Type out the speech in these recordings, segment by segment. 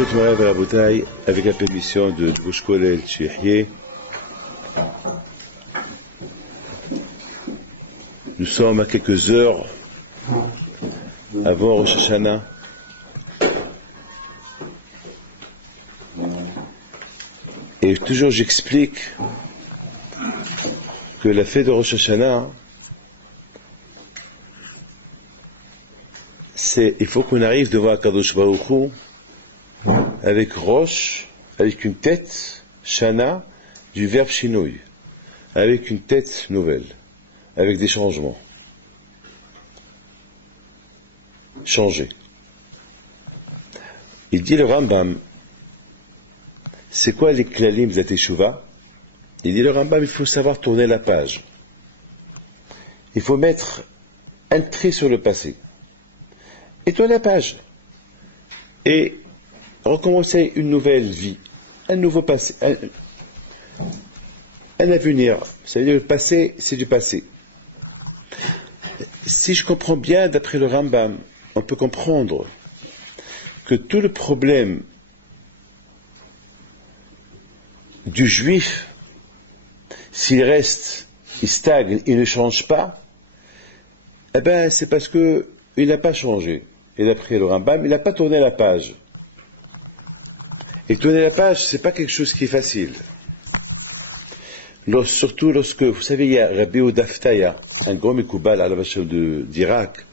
Brachot Morav Rabotai, avec la permission de Drush Kolel Tchihieh, nous sommes à quelques heures avant Rosh Hashanah. Et toujours j'explique que la fête de Rosh Hashanah, il faut qu'on arrive devant Akadosh Baruch Hu avec Rosh, avec une tête, Shana, du verbe Shinoi, avec une tête nouvelle, avec des changements. Changer. Il dit le Rambam, c'est quoi les klalim de la Teshuvah? Il dit le Rambam, il faut savoir tourner la page. Il faut mettre un trait sur le passé. Et tourner la page. Et recommencer une nouvelle vie, un nouveau passé, un avenir. Ça veut dire le passé, c'est du passé. Si je comprends bien, d'après le Rambam, on peut comprendre que tout le problème du juif, s'il reste, il stagne, il ne change pas, eh bien, c'est parce que il n'a pas changé. Et d'après le Rambam, il n'a pas tourné la page. Et tourner la page, c'est pas quelque chose qui est facile. Surtout lorsque, vous savez, il y a Rabbi Oudaftaya, un grand Mekoubal à la vache d'Irak.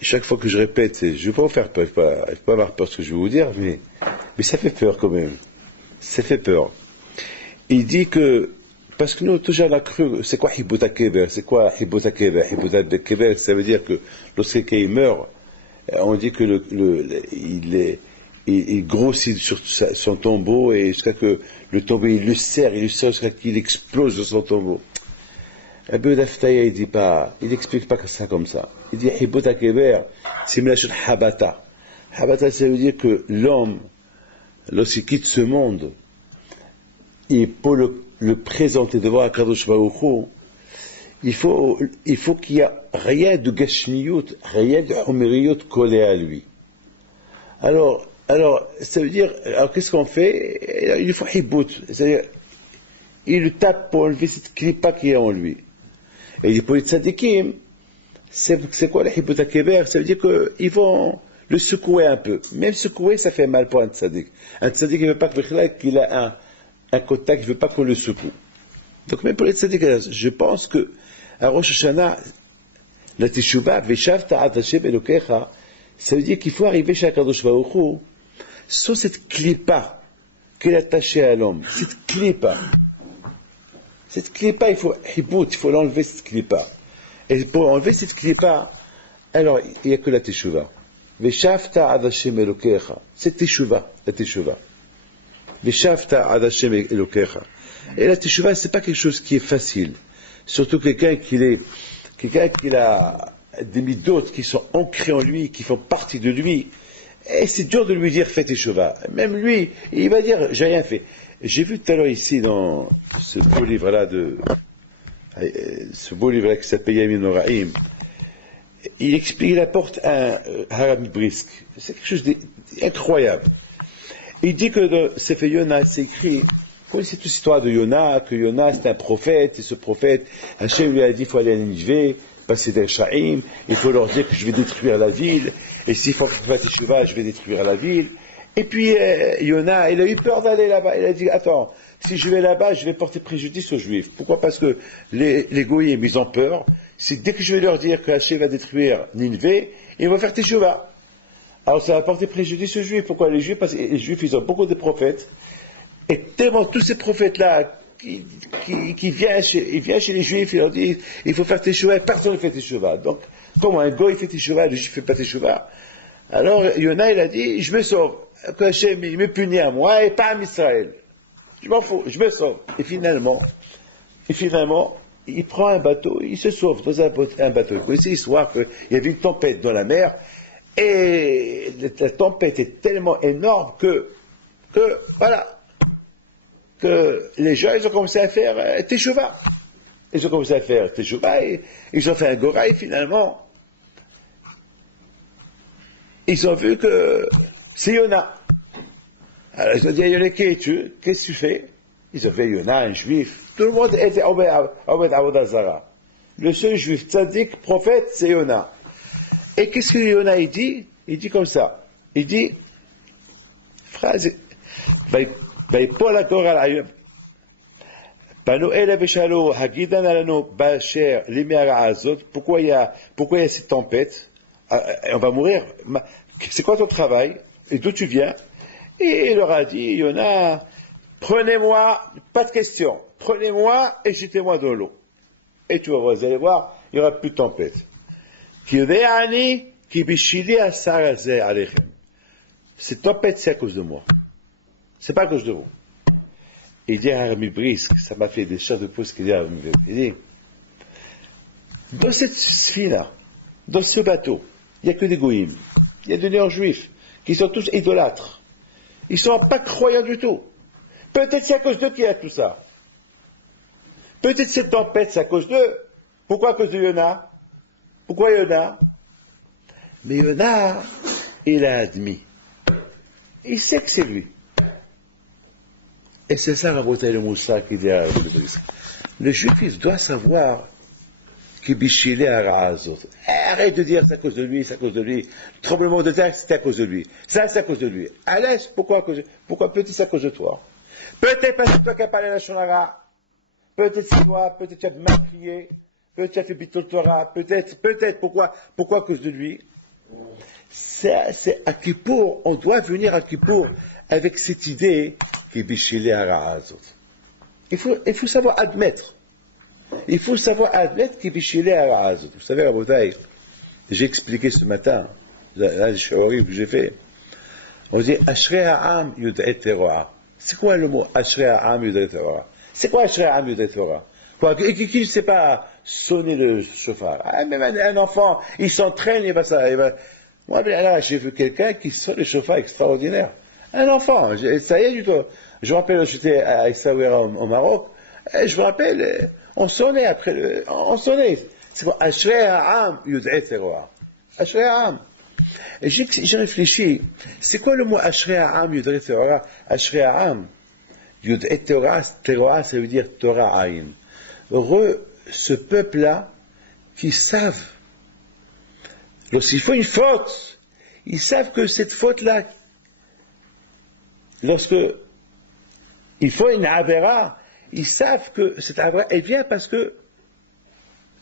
Chaque fois que je répète, je ne vais pas vous faire peur, il ne faut pas avoir peur de ce que je vais vous dire, mais ça fait peur quand même. Ça fait peur. Il dit que, parce que nous, toujours on a cru, c'est quoi Hibouta Keber? C'est quoi Hibouta Keber? Hibouta Keber, ça veut dire que lorsque quelqu'un meurt, on dit que il grossit sur son tombeau et jusqu'à que le tombeau il le serre jusqu'à qu'il explose dans son tombeau. Rabbi Daftaya il dit pas, il n'explique pas ça comme ça. Il dit Hibouta Keber, c'est Melachon Habata. Habata, ça veut dire que l'homme, lorsqu'il quitte ce monde, et pour le présenter devant Akadosh Baruch Hu, il faut qu'il y ait rien de gashmiyut, rien de homeriyut collé à lui. Alors, ça veut dire, alors qu'est-ce qu'on fait? Il faut hibout, c'est-à-dire, il le tape pour enlever cette clipa qui est en lui. Et pour les tzadikim, c'est quoi le hibut keber? Ça veut dire qu'ils vont le secouer un peu. Même secouer, ça fait mal pour un tzadik. Un tzadik, il ne veut pas qu'il a un contact, il ne veut pas qu'on le secoue. Donc même pour les tzadik, je pense que à Rosh Hashanah, la teshuvah, veshavta ad Hashem Elokecha, ça veut dire qu'il faut arriver chez Akadosh Baruch Hu, sans cette clipa qui est attachée à l'homme. Cette clipa, il faut hibout, il faut l'enlever cette clipa. Et pour enlever cette clipa, alors il n'y a que la teshuvah. Veshavta ad Hashem Elokecha, c'est teshuvah, la teshuvah. Veshavta ad Hashem Elokecha. Et la teshuvah, c'est pas quelque chose qui est facile. Surtout quelqu'un qui a des midotes qui sont ancrées en lui, qui font partie de lui. Et c'est dur de lui dire fais teshuvah. Même lui, il va dire j'ai rien fait. J'ai vu tout à l'heure ici dans ce beau livre-là qui s'appelle Yamin Noraim, il apporte un Harami Brisk. C'est quelque chose d'incroyable. Il dit que dans Sefer Yona, c'est écrit, vous connaissez toute l'histoire de Yona, que Yona c'est un prophète, et ce prophète, Hachem lui a dit il faut aller à Ninive, passer des Shaim, il faut leur dire que je vais détruire la ville, et s'il faut faire des chevaux, je vais détruire la ville. Et puis Yona, il a eu peur d'aller là-bas, il a dit attends, si je vais là-bas, je vais porter préjudice aux Juifs. Pourquoi? Parce que les goyim, ils ont peur, c'est dès que je vais leur dire que Hachem va détruire Ninive, ils vont faire tes chevaux. Alors ça va porter préjudice aux Juifs. Pourquoi les Juifs? Parce que les Juifs, ils ont beaucoup de prophètes. Et tellement tous ces prophètes-là, qui viennent chez les Juifs, ils leur disent, il faut faire teshuva, et personne ne fait teshuva. Donc, comment un goy fait teshuva, le Juif ne fait pas teshuva? Alors, Yona, il a dit, je me sauve. Que Hachem, il me punit à moi et pas à Israël. Je m'en fous, je me sauve. Et finalement, il prend un bateau, il se sauve dans un bateau. Vous connaissez l'histoire qu'il y avait une tempête dans la mer, et la tempête est tellement énorme que les gens, ils ont commencé à faire teshuva. Ils ont commencé à faire teshuva, et ils ont fait un gora, et finalement, ils ont vu que c'est Yona. Alors, ils ont dit à Yona, qu'est-ce que tu fais? Ils ont fait Yona, un juif. Tout le monde était Obed Avodazara. Le seul juif tzaddik, prophète, c'est Yona. Et qu'est-ce que Yona il dit? Il dit comme ça. Il dit, phrase, ויפול הגורל על פנו אלה ושאלו, הגידנה לנו באשר לימי הרעה הזאת, pourquoi il y a cette tempête? On va mourir. C'est quoi ton travail? Et d'où tu viens? Et il leur a dit, Yona, prenez-moi, pas de question, prenez-moi et jetez-moi dans l'eau. Et tu vas voir, vous allez voir, il n'y aura plus de tempête. Cette tempête, c'est à cause de moi. C'est pas à cause de vous. Il dit à Harami Brisk, ça m'a fait des chairs de pouce qu'il dit à Harami Brisk. Il dit, dans cette sphina, dans ce bateau, il n'y a que des goïms, il y a des néo-juifs, qui sont tous idolâtres. Ils ne sont pas croyants du tout. Peut-être c'est à cause d'eux qu'il y a tout ça. Peut-être cette tempête, c'est à cause d'eux. Pourquoi à cause de Yona? Pourquoi Yona? Mais Yona, il a admis. Il sait que c'est lui. Et c'est ça, Rabotai le Moussa, qui dit à le juif, il doit savoir qu'il bichilé à Ra'azot. Arrête de dire c'est à cause de lui, c'est à cause de lui. Le tremblement de terre, c'est à cause de lui. Ça, c'est à cause de lui. À l'aise, pourquoi peut-être c'est à cause de toi? Peut-être parce que c'est toi qui as parlé à la Shonara. Peut-être c'est toi, peut-être tu as mal crié. Peut-être tu as fait Bittul Torah. Peut-être, pourquoi à cause de lui? C'est à Kippour, on doit venir à Kippour avec cette idée qui est bichilé à Ra'azot. Il faut savoir admettre. Il faut savoir admettre qu'il est bichilé à Ra'azot. Vous savez, Rabotai, j'ai expliqué ce matin, là, le shiurim que j'ai fait. On dit Ashrei ha'am yud'ei teroa. C'est quoi le mot Ashrei ha'am yud'ei teroa? C'est quoi Ashrei ha'am yud'ei teroa? Qui ne sait pas sonner le chauffard? Même un enfant, il s'entraîne, il va. Moi, là, j'ai vu quelqu'un qui sonne le chauffard extraordinaire. Un enfant, ça y est du tout. Je me rappelle, j'étais à Essaouira au Maroc, et je me rappelle, on sonnait après on sonnait. C'est quoi Ashrei ha'am yud'ei teroa. Ashrei ha'am. Et j'ai réfléchi, c'est quoi le mot Ashrei ha'am yud'ei teroa? Ashrei ha'am yud'ei teroa, ça veut dire Torah Aïn. Heureux ce peuple-là qui savent, lorsqu'il faut une faute, ils savent que cette faute-là, lorsque il faut une avera, ils savent que cette avera, elle vient parce que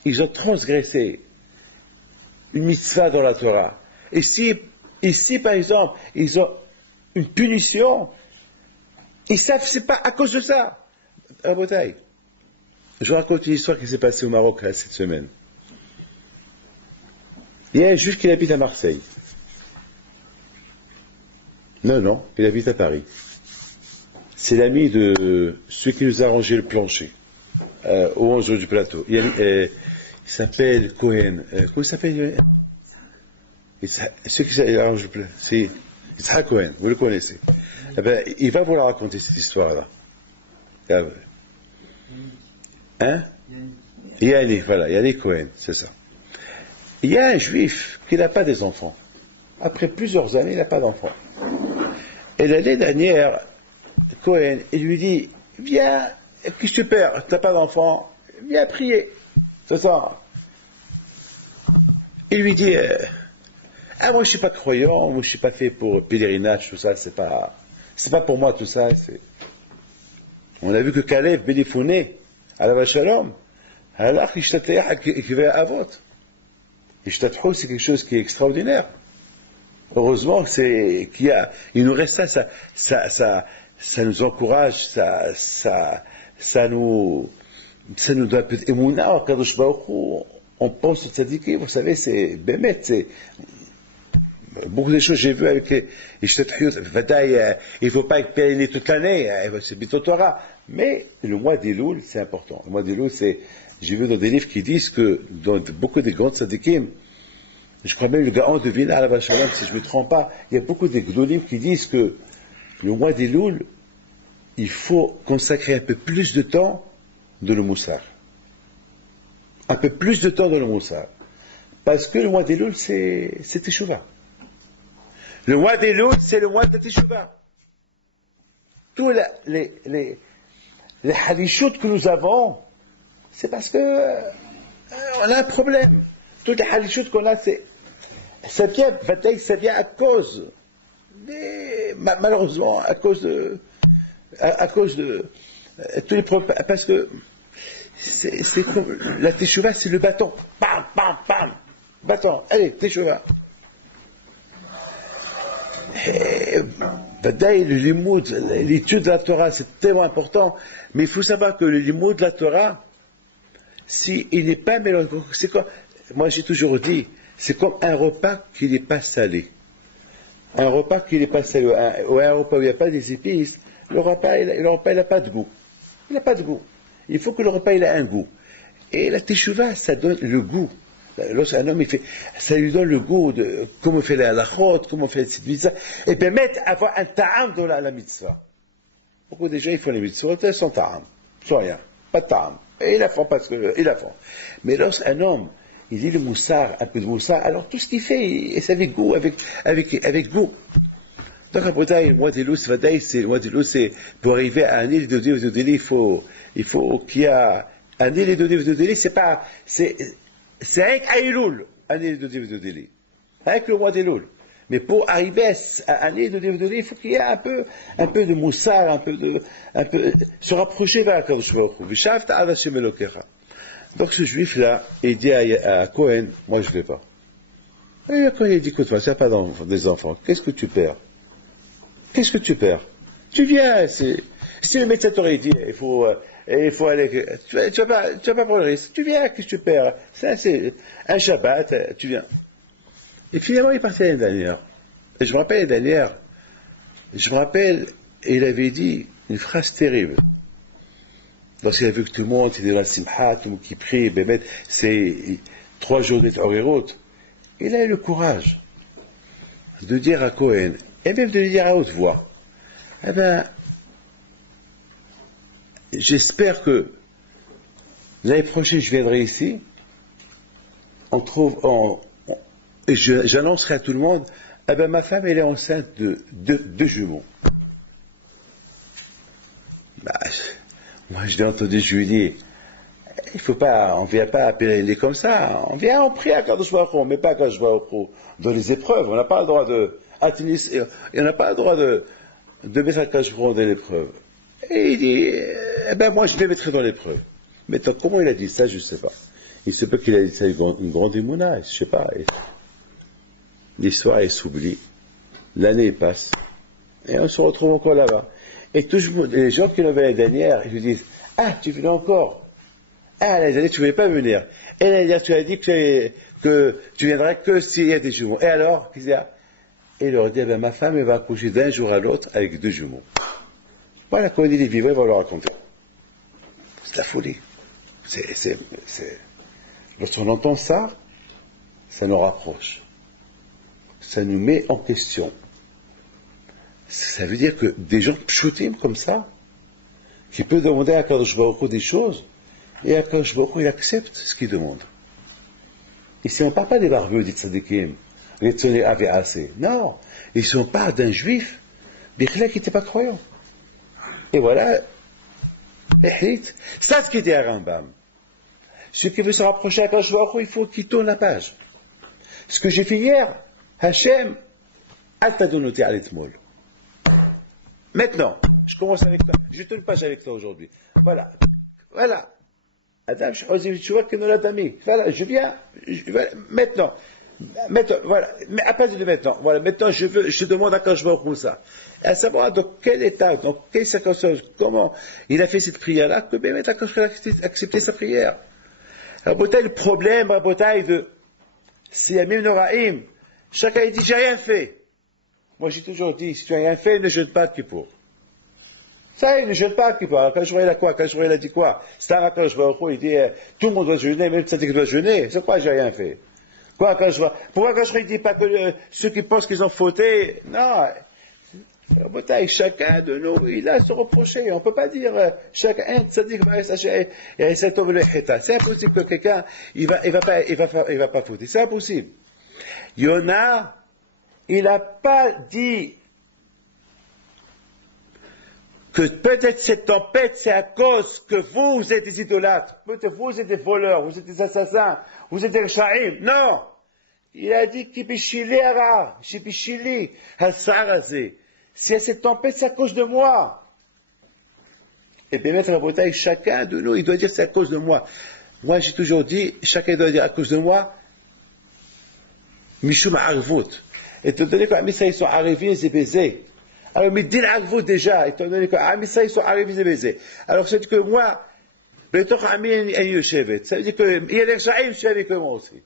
ils ont transgressé une mitzvah dans la Torah. Et si par exemple, ils ont une punition, ils savent que c'est pas à cause de ça. Rabotai, je vous raconte une histoire qui s'est passée au Maroc là, cette semaine. Il y a un juif qui habite à Marseille. Non, il habite à Paris. C'est l'ami de celui qui nous a rangé le plancher au 11 jours du plateau. Il s'appelle Cohen. Comment il s'appelle? Celui qui arrange le plateau, c'est Yitzhak Cohen, vous le connaissez. Eh ben, il va vous la raconter cette histoire-là. Hein? Yannick, voilà, Yannick Cohen, c'est ça. Il y a un juif qui n'a pas des enfants. Après plusieurs années, il n'a pas d'enfants. Et l'année dernière, Cohen, il lui dit, viens, qu'est-ce que tu perds? Tu n'as pas d'enfant? Viens prier. C'est ça. Il lui dit, moi je ne suis pas croyant, moi je ne suis pas fait pour pèlerinage, tout ça, c'est pas pour moi tout ça. On a vu que Caleb, Bédifouné, à la Shalom, alors qu'il va à vote. C'est quelque chose qui est extraordinaire. Heureusement il nous reste ça nous encourage, ça nous donne un peu d'émouna, on pense au tzadiki, vous savez, c'est bémet, c'est beaucoup de choses j'ai vu avec il ne faut pas être périné toute l'année, c'est Bittul Torah, mais le mois d'Elul, c'est important. Le mois d'Elul, j'ai vu dans des livres qui disent que dans beaucoup de grands tzadikim, je crois même le Gaon de Vilna à la Shalom, si je ne me trompe pas, il y a beaucoup de gdolim qui disent que le mois d'Elul, il faut consacrer un peu plus de temps dans le Moussar. Un peu plus de temps dans le Moussar. Parce que le mois d'Elul, c'est Teshuvah. Le mois d'Elul, c'est le mois de la Teshuvah. Tous les halichoutes que nous avons, c'est parce que on a un problème. Toutes les halichoutes qu'on a, ça vient à cause, malheureusement, à cause de tous les problèmes, parce que c'est comme, la Teshuvah, c'est le bâton. Bam, bam, bam. Bâton. Allez, Teshuvah. Le limoud, l'étude de la Torah, c'est tellement important, mais il faut savoir que le limoud de la Torah, s'il n'est pas mélangé, c'est quoi? Moi j'ai toujours dit, c'est comme un repas qui n'est pas salé. Un repas qui n'est pas salé, ou un repas où il n'y a pas des épices, le repas il n'a pas de goût. Il n'a pas de goût. Il faut que le repas il a un goût. Et la teshuva, ça donne le goût. Lorsqu'un homme, ça lui donne le goût de comment on fait la halachot, comment on fait cette mitzvah, et permettre d'avoir un ta'am dans la mitzvah. Beaucoup de gens, ils font les mitzvahs sans ta'am, sans rien, pas de ta'am. Et ils la font parce qu'ils la font. Mais lorsqu'un homme, il dit le moussard, un peu de moussard, alors tout ce qu'il fait, c'est avec goût, avec goût. Donc, après, le mois d'Elul, c'est pour arriver à un île de Dieu, il faut qu'il y a un île de Dieu, c'est avec Aïloul, année de Dieu, avec le mois d'Elul. Mais pour arriver à année de Dieu, il faut qu'il y ait un peu de moussard, se rapprocher vers Akadosh Baruch Hu. Donc ce juif-là, il dit à Cohen, moi je ne vais pas. Et quand il dit, écoute-moi, ça n'a pas des enfants, qu'est-ce que tu perds? Qu'est-ce que tu perds? Tu viens, si le médecin t'aurait dit, il faut aller, tu vas pas prendre le risque. Tu viens, qu'est-ce que tu perds? C'est un Shabbat, tu viens. Et finalement, il est parti l'année dernière. Et je me rappelle l'année dernière, il avait dit une phrase terrible. Lorsqu'il a vu que tout le monde était dans la simha, tout le monde qui prie, c'est 3 jours de Orerot, il a eu le courage de dire à Cohen, et même de lui dire à haute voix, eh ben, j'espère que l'année prochaine, je viendrai ici, et j'annoncerai à tout le monde, eh ben, ma femme, elle est enceinte de 2 jumeaux. Bah, moi, je l'ai entendu, je lui dis, on vient pas appeler comme ça, on vient, on prie à Kadosh Baruch Hu, on met pas à Kadosh Baruch Hu dans les épreuves, on n'a pas le droit on n'a pas le droit de mettre à Kadosh Baruch Hu dans l'épreuve. Et il dit, eh ben, moi, je vais mettre dans l'épreuve. Mais comment il a dit ça, je ne sais pas. Il se peut qu'il a dit ça une grande émouna, je ne sais pas. L'histoire, elle s'oublie. L'année passe. Et on se retrouve encore là-bas. Et toujours, les gens qui l'avaient l'année dernière, ils lui disent, ah, tu venais encore. Ah, l'année dernière, tu ne voulais pas venir. Et l'année dernière, tu as dit que tu viendrais que s'il y a des jumeaux. Et alors, qu'est-ce qu'il y a? Et il leur dit, eh ben, ma femme, elle va accoucher d'un jour à l'autre avec 2 jumeaux. Voilà, quand il est vivant, il va le raconter. C'est la folie. Lorsqu'on entend ça, ça nous rapproche. Ça nous met en question. Ça veut dire que des gens pshutim comme ça, qui peuvent demander à Kadosh Baruch Hu des choses, et à Kadosh Baruch Hu, il accepte ce qu'il demande. Ici, on ne parle pas des barbeux, des tzadikim, les tzonés assez. Non, ils ne parlent d'un juif, Bichlek qui n'était pas croyant. Et voilà, ça ce qui dit à Rambam. Celui qui veut se rapprocher à Kadosh Baruch Hu, il faut qu'il tourne la page. Ce que j'ai fait hier, Hachem, al tadonoti al etmol. Maintenant, je commence avec toi. Je tourne une page avec toi aujourd'hui. Voilà. Adam, voilà, je viens. Maintenant, voilà. Mais à partir de maintenant, voilà. Maintenant, je demande à Kadosh Baruch Hu ça. À savoir dans quel état, dans quelle circonstance, comment il a fait cette prière-là, que bien mettre à Kadosh Baruch Hu a accepté sa prière. Rabotai, le problème, Rabotai, c'est Yamim Noraim. Chacun dit, j'ai rien fait. Moi, j'ai toujours dit, si tu n'as rien fait, ne jeûne pas de Kippour. Ça, il ne jeûne pas de Kippour. Quand je vois, il a quoi? Quand je vois, il a dit quoi? C'est un quand je vois, il dit, tout le monde doit jeûner, même le tzaddik doit jeûner. C'est quoi, j'ai rien fait? Quoi, quand je vois? Pourquoi quand je vois, il dit pas que ceux qui pensent qu'ils ont fauté? Non. Chacun de nous, il a à se reprocher. On ne peut pas dire, chacun, tzaddik va s'acheter, et c'est impossible que quelqu'un, il va pas fauter. C'est impossible. Yona, il n'a pas dit que peut-être cette tempête, c'est à cause que vous êtes des idolâtres, peut-être vous êtes des voleurs, vous êtes des assassins, vous êtes des shaim. Non! Il a dit Kibishili ara, Shibishili, Al-Sa'araze. Si cette tempête, c'est à cause de moi. Et bien, maître Rabotai, chacun de nous, il doit dire c'est à cause de moi. Moi, j'ai toujours dit, chacun doit dire à cause de moi, Mishum Arvut. Étant donné que les Israéliens sont arrivés, c'est baisé. Alors, mais dis l'Arvut déjà, étant donné que les Israéliens sont arrivés, c'est baisé. Alors, ça veut dire que moi, ça veut dire que il y a des Shaim, je suis avec eux moi aussi.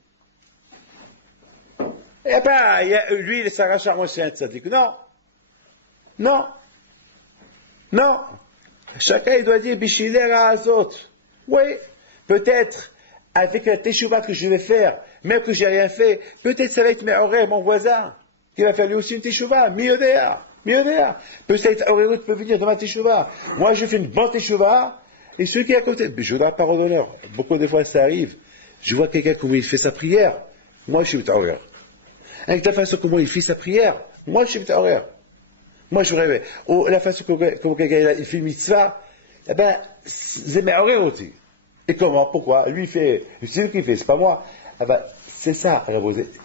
Eh ben, lui, il s'arrache à moi, c'est un tzaddik. Non. Non. Non. Chacun, il doit dire, Bishilera Azot. Oui. Peut-être, avec la teshuva que je vais faire, même que j'ai rien fait, peut-être ça va être Me'oreh, mon voisin, qui va faire lui aussi une teshuva. Miodéa. Miodéa. Peut-être Auréout peut venir dans ma teshuva. Moi, je fais une bonne teshuva, et celui qui est à côté, je ne dois pas parole d'honneur. Beaucoup de fois, ça arrive. Je vois quelqu'un comment il fait sa prière. Moi, je suis Me'oreh. Avec la façon comment il fait sa prière, moi je suis Me'oreh. Moi je rêve. Ou la façon comment quelqu'un il fait mitzvah, eh ben, c'est Me'oreh aussi. Et comment? Pourquoi? Lui il fait, c'est lui qui fait, c'est pas moi. Eh ben, c'est ça,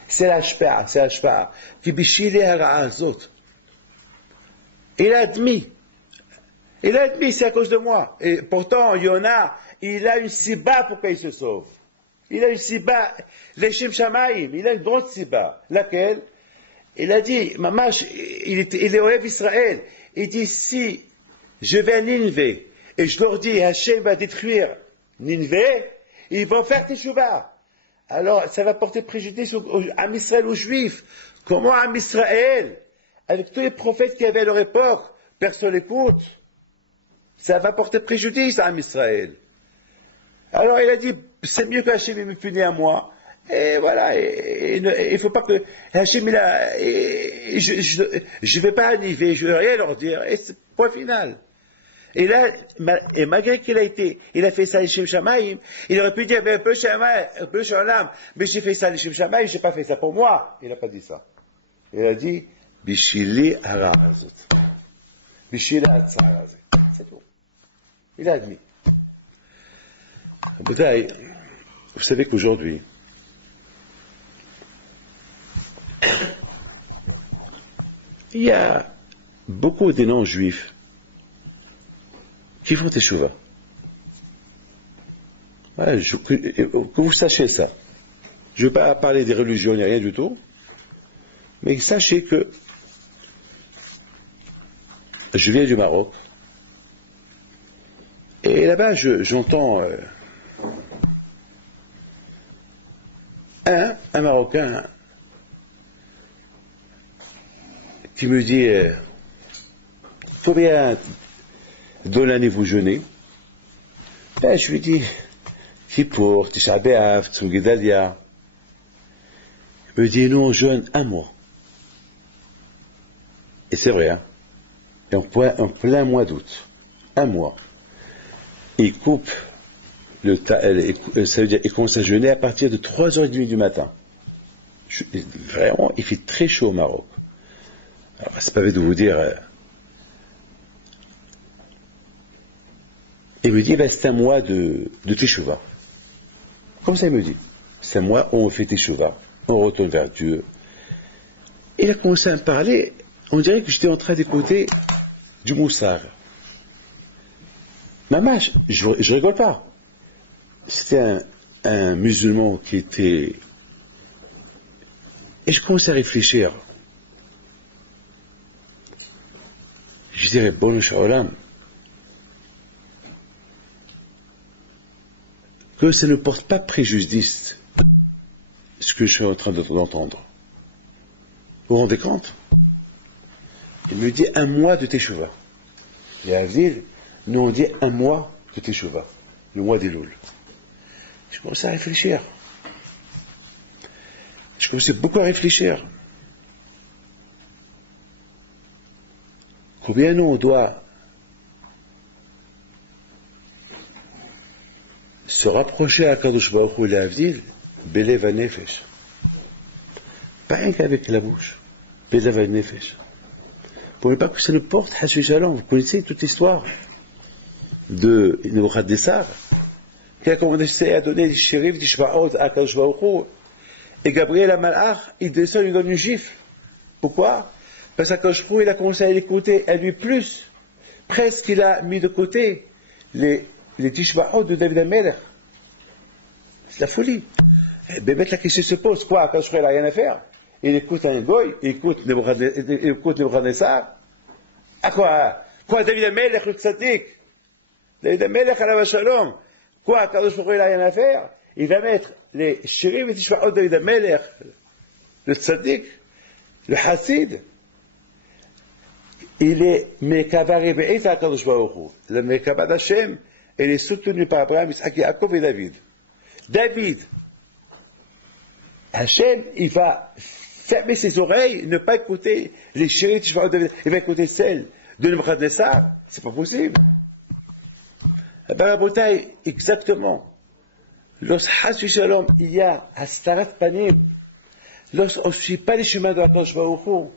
c'est l'ashpa, c'est l'ashpa. Qui bishile hara'azot. Il a admis. Il a admis, c'est à cause de moi. Et pourtant, Yona, il a une siba pour qu'il se sauve. Il a une siba, l'Eshem Shamaim, il a une grande siba. Laquelle? Il a dit, Mamash, il est au Ev Israël. Il dit, si je vais à Ninvé, et je leur dis, Hachem va détruire Ninvé, ils vont faire Teshuvah. Alors, ça va porter préjudice à Israël, aux Juifs. Comment à Israël, avec tous les prophètes qui avaient à leur époque, personne n'écoute, ça va porter préjudice à Israël. Alors il a dit, c'est mieux qu'Hachem me punisse à moi. Et voilà, il ne faut pas que Hachem, je vais pas anniver, je ne vais rien leur dire. Et c'est point final. Et là, et malgré il a fait ça à Hachem Shamaim, il aurait pu dire, un peu Shalam, mais j'ai fait ça à Hachem Shamaim, j'ai pas fait ça pour moi. Il n'a pas dit ça. Il a dit, Bishili Harazot. Bishili Hatzarazet. C'est tout. Il a admis. Vous savez qu'aujourd'hui, il y a beaucoup de non-juifs qui font teshuva. Ouais, que vous sachiez ça. Je ne veux pas parler des religions ni rien du tout, mais sachez que je viens du Maroc, et là-bas j'entends un Marocain qui me dit combien de l'année vous jeûnez? Ben, je lui dis Kippour, Tisha B'Av, Tzom Gedalia. Il me dit nous on jeûne un mois. Et c'est vrai, hein? Et en plein mois d'août, un mois. Il coupe ça veut dire qu'il commence à jeûner à partir de 3h30 du matin. Vraiment, il fait très chaud au Maroc. Alors, c'est pas vrai de vous dire. Il me dit, ben, c'est un mois de Teshuvah. Comme ça, il me dit. C'est un mois où on fait Teshuvah. On retourne vers Dieu. Il a commencé à me parler. On dirait que j'étais en train d'écouter du Moussar. Maman, je rigole pas. C'était un musulman qui était... Et je commençais à réfléchir. Je dirais, bon Shalom, que ça ne porte pas préjudice ce que je suis en train d'entendre. Vous vous rendez compte? Il me dit un mois de Teshuvah. Et à Avdil, nous on dit un mois de Teshuvah, le mois des Loul. Je commençais à réfléchir. Je commençais beaucoup à réfléchir. Combien nous on doit se rapprocher à Kadosh Baruch Hu l'Avdil, Belev HaNefesh. Pas rien qu'avec la bouche. Bezav Nefesh. Pour ne pas que ça nous porte, Hashu Shalom. Vous connaissez toute l'histoire de Nebuchadnezzar, qui a commencé à donner des shérifs, des shba'od à Kadosh Baruch Hu, et Gabriel Amalach, il descend, il lui donne une gifle. Pourquoi? Parce qu'à Kadosh Baruch Hu, il a commencé à l'écouter, à lui plus. Presque, il a mis de côté les Tishba'od de David Amelech. C'est la folie. Bémet, la question se pose, quoi? Kadosh Baruch Hu, il n'a rien à faire. Il écoute un goy, il écoute Nebuchadnezzar. À quoi? Quoi, David Amelech, le tzaddik? David Amelech, alav shalom. Quoi, Kadosh Baruch Hu, il n'a rien à faire? Il va mettre les shérifs et tishba'ot de David Amelech, le tzaddik, le chassid. Il est Mekava Rebe'it à Kadosh Baruch Hu. Le Mekava d'Hachem, il est soutenu par Abraham, Isaac, Yaakov et David. David, Hachem, il va fermer ses oreilles, ne pas écouter les shérifs, il va écouter celles de Nebuchadnezzar. C'est pas possible. Eh bien, la bataille, exactement. Lorsque Shalom, il y a Hastarat Panim, lorsqu'on ne suit pas les chemins de la Kadosh Baruch Hu,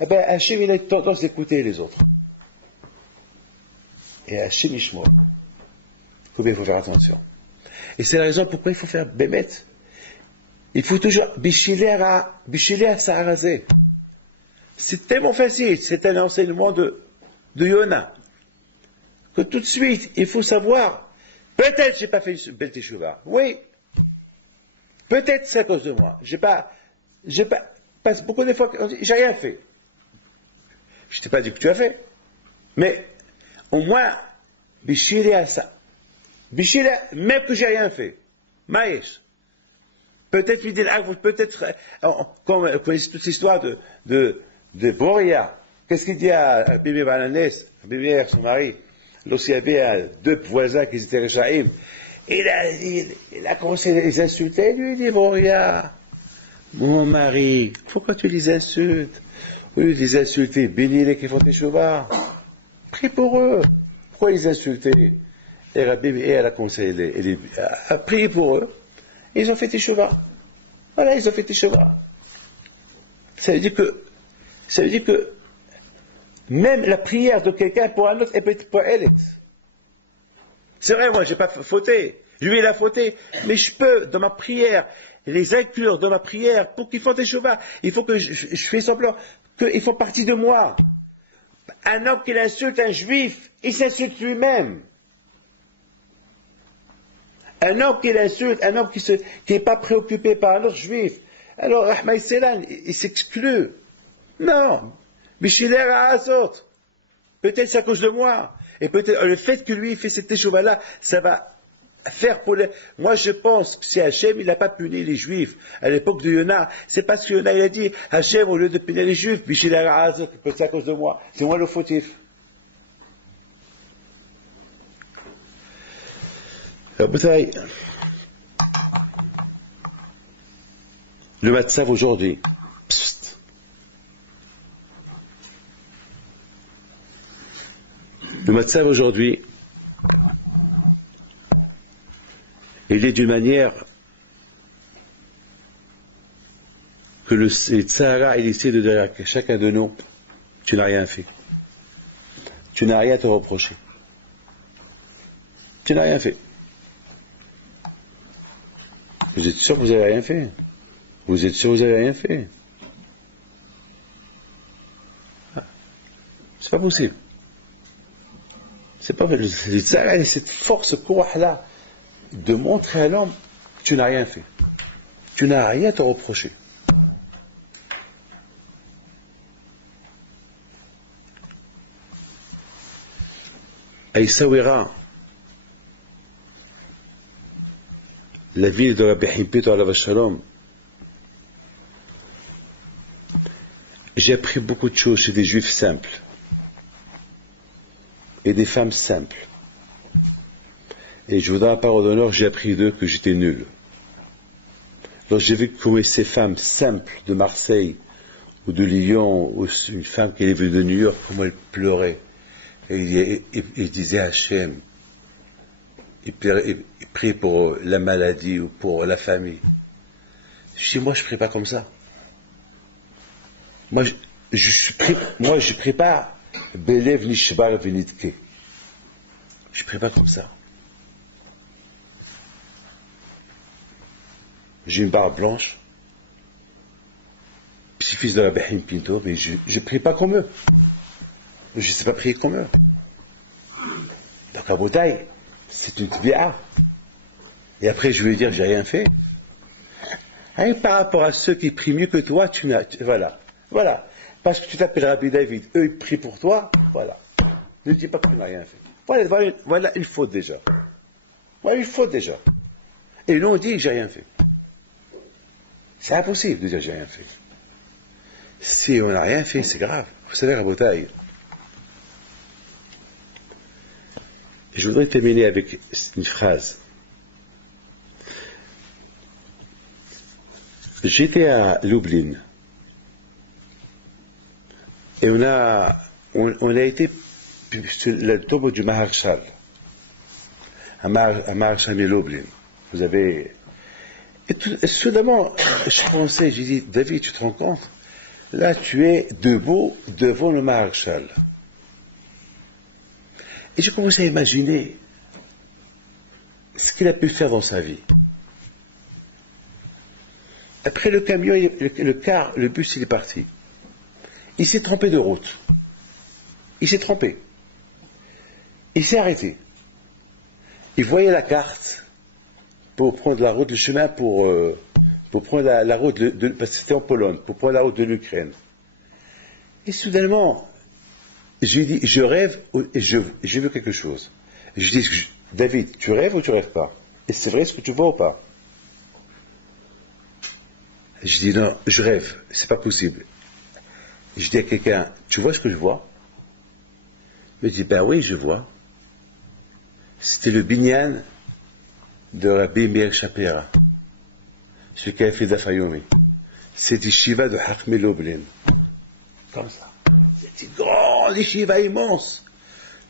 eh bien, Hachem, il a tendance d'écouter les autres. Et Hachem Ishmael. Combien il faut faire attention. Et c'est la raison pourquoi il faut faire Bémet. Il faut toujours bichiler à Saharazé. C'est tellement facile, c'est un enseignement de Yona, que tout de suite, il faut savoir, peut-être j'ai pas fait une belle teshuva. Oui. Peut-être c'est à cause de moi. Parce que beaucoup de fois, on dit, j'ai rien fait. Je t'ai pas dit que tu as fait. Mais, au moins, bichiler à ça. Bichiler, même que j'ai rien fait. Maïs. Peut-être, peut-être, comme vous connaissez toute l'histoire de Boria. Qu'est-ce qu'il dit à Bibi Balanès, Bibi son mari, lorsqu'il y avait deux voisins qui étaient Réchaïm, il a commencé à les insulter, lui, il dit, Boria, mon mari, pourquoi tu les insultes? Eux, les insulter, bénis-les qui font tes chevaux. Prie pour eux. Pourquoi les insulter? Et Rabbi elle a conseillé, a prié pour eux. Et ils ont fait tes chevaux. Voilà, ils ont fait tes chevaux. Ça veut dire que même la prière de quelqu'un pour un autre, elle peut être pour elle. C'est vrai, moi, j'ai pas fauté. Lui, il a fauté. Mais je peux, dans ma prière, les inclure dans ma prière pour qu'ils font des chevaux. Il faut que je fais semblant qu'ils font partie de moi. Un homme qui insulte un juif, il s'insulte lui-même. Un homme qui l'insulte, un homme qui n'est pas préoccupé par un autre juif, alors Ahmed Selan, il s'exclut. Non. Bichiler à Azot. Peut-être c'est à cause de moi. Et peut-être le fait que lui fait cette échouva-là, ça va faire pour les... Moi je pense que si Hachem, il n'a pas puni les juifs à l'époque de Yona, c'est parce que Yona, il a dit, Hachem, au lieu de punir les juifs, Bichiler à Azot, peut-être c'est à cause de moi. C'est moi le fautif. Le Matzav aujourd'hui, le Matzav aujourd'hui, il est d'une manière que le Tzahara, il essaie de dire à chacun de nous, tu n'as rien fait. Tu n'as rien à te reprocher. Tu n'as rien fait. Vous êtes sûr que vous n'avez rien fait? Vous êtes sûr que vous n'avez rien fait? C'est pas possible. C'est pas possible. Le tzara a cette force, là, de montrer à l'homme que tu n'as rien fait. Tu n'as rien à te reprocher. Aïsawira, la ville de Rabbi Himpito alav shalom, j'ai appris beaucoup de choses chez des juifs simples et des femmes simples. Et je voudrais, à part d'honneur, j'ai appris d'eux que j'étais nul. Lorsque j'ai vu comment ces femmes simples de Marseille ou de Lyon, ou une femme qui est venue de New York, comment elle pleurait, et il disait à Hachem, il prie pour la maladie ou pour la famille. Je dis, moi je ne prie pas comme ça. Moi, moi je prie pas Belev Nishbar Venitke. Je prie pas comme ça. J'ai une barbe blanche, petit-fils de la Behin Pinto, mais je ne prie pas comme eux. Je ne sais pas prier comme eux. Donc à Botaï, c'est une tbi'a. Et après, je vais dire, j'ai rien fait. Hein, par rapport à ceux qui prient mieux que toi, voilà. Voilà. Parce que tu t'appelles Rabbi David, eux ils prient pour toi, voilà. Ne dis pas que tu n'as rien fait. Voilà une faute déjà. Voilà une faute déjà. Et nous on dit que j'ai rien fait. C'est impossible de dire j'ai rien fait. Si on n'a rien fait, c'est grave. Vous savez, Rabotaï. Je voudrais terminer avec une phrase. J'étais à Lublin. Et on a été sur le tombeau du Maharshal. À Maharshal et Lublin. Vous avez. Et soudainement, je pensais, j'ai dit, David, tu te rends compte? Là, tu es debout devant le Maharshal. Et j'ai commencé à imaginer ce qu'il a pu faire dans sa vie. Après le camion, le bus, il est parti. Il s'est trompé de route. Il s'est trompé. Il s'est arrêté. Il voyait la carte pour prendre la route, le chemin pour prendre la route, parce que c'était en Pologne, pour prendre la route de l'Ukraine. Et soudainement, je lui dis, je rêve et j'ai vu quelque chose. Je dis, David, tu rêves ou tu rêves pas? Et c'est vrai ce que tu vois ou pas? Je dis, non, je rêve, c'est pas possible. Je dis à quelqu'un, tu vois ce que je vois? Il me dit, ben oui, je vois. C'était le binyan de Rabbi Meir Shapira, celui qui a fait Dafayomi. C'était Shiva de Hakme Lublin. Comme ça. C'était une grande yeshiva immense.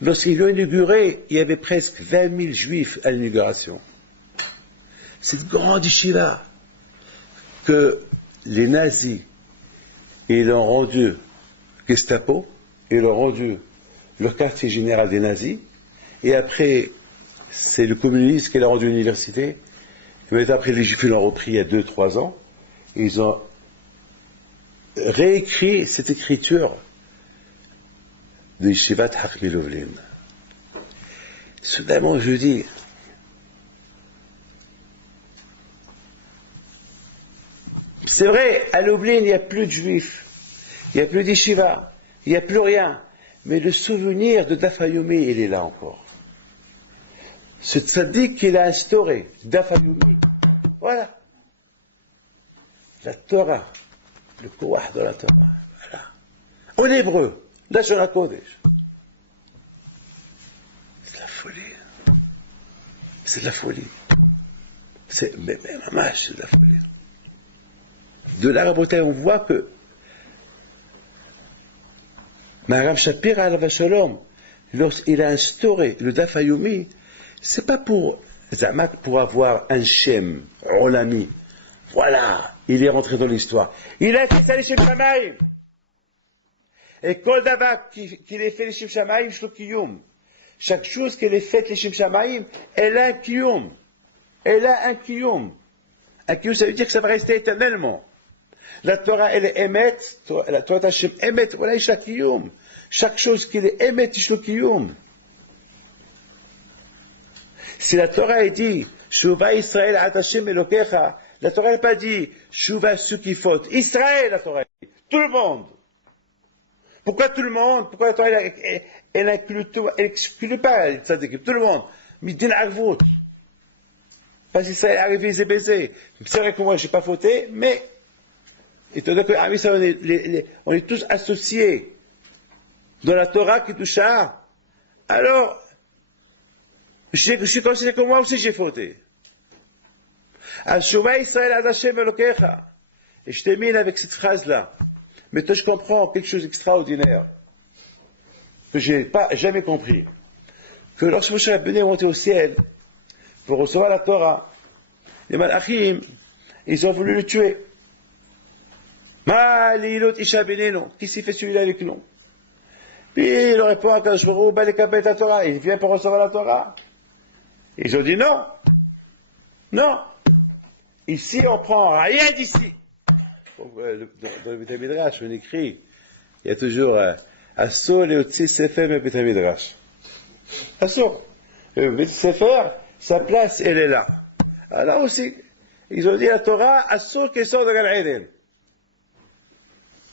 Lorsqu'ils l'ont inauguré, il y avait presque 20 000 juifs à l'inauguration. Cette grande yeshiva que les nazis, ils l'ont rendu Gestapo, ils l'ont rendu le quartier général des nazis, et après, c'est le communisme qui l'a rendu université, mais après les juifs l'ont repris il y a 2-3 ans, et ils ont réécrit cette écriture de Yeshivat Hakme Lublin. Soudainement, je dis, c'est vrai, à Lublin, il n'y a plus de juifs, il n'y a plus d'Yeshiva, il n'y a plus rien, mais le souvenir de Dafayomi, il est là encore. Ce tzaddik qu'il a instauré, Dafayomi, voilà. La Torah, le Kouah de la Torah, voilà. En hébreu, Lashon HaKodesh. C'est de la folie. C'est de la folie. Mais mamash, c'est de la folie. De l'Arabotaï, on voit que Maharam Shapira alav Shalom, lorsqu'il a instauré le Dafayomi, c'est pas pour avoir un Shem, Olami. Voilà, il est rentré dans l'histoire. Il a fait les Shem Shamaim. Et Kol Dava qu'il ait fait les Shem Shamaim, Shlo Kiyum. Chaque chose qu'elle ait faite les Shem Shamaim, elle a un Kiyum. Elle a un Kiyum. Un Kiyum, ça veut dire que ça va rester éternellement. La Torah, elle est émet, la Torah Hashem émet, voilà, chaque Kiyum. Chaque chose qu'elle est émet, Shlo Kiyum. Si la Torah est dit, Shuva Israël ad Hashem Elokecha, la Torah n'a pas dit, Shuva Sukifot. Israël, la Torah dit. Tout le monde. Pourquoi tout le monde? Pourquoi la Torah, elle inclut tout, elle exclut pas, tout le monde. Midin Arvout. Parce qu'Israël est arrivé, il s'est baisé. C'est vrai que moi, je n'ai pas fauté, mais, étant donné que, on est tous associés dans la Torah qui touche à, alors, je suis considéré que moi aussi j'ai fauté. Al-Shuvah Israël ad Hashem Elokecha. Et je termine avec cette phrase-là. Mais toi, je comprends quelque chose d'extraordinaire, que je n'ai pas jamais compris. Que lorsque Moshe Rabbeinu est monté au ciel, pour recevoir la Torah, les Malachim, ils ont voulu le tuer. Ma l'ilot isha beneno. Qui s'y fait celui-là avec nous? Puis il répond à Kadosh Baruch Hu, Balekabet la Torah. Il vient pour recevoir la Torah. Ils ont dit non. Non. Ici, on prend rien d'ici. Dans le Beth Midrash, on écrit, il y a toujours Asur Leotzi Sefer me Beth Midrash. Asur. Le Beth Sefer, sa place, elle est là. Alors aussi, ils ont dit la Torah, Asur qu'elle sort de Gan Eden.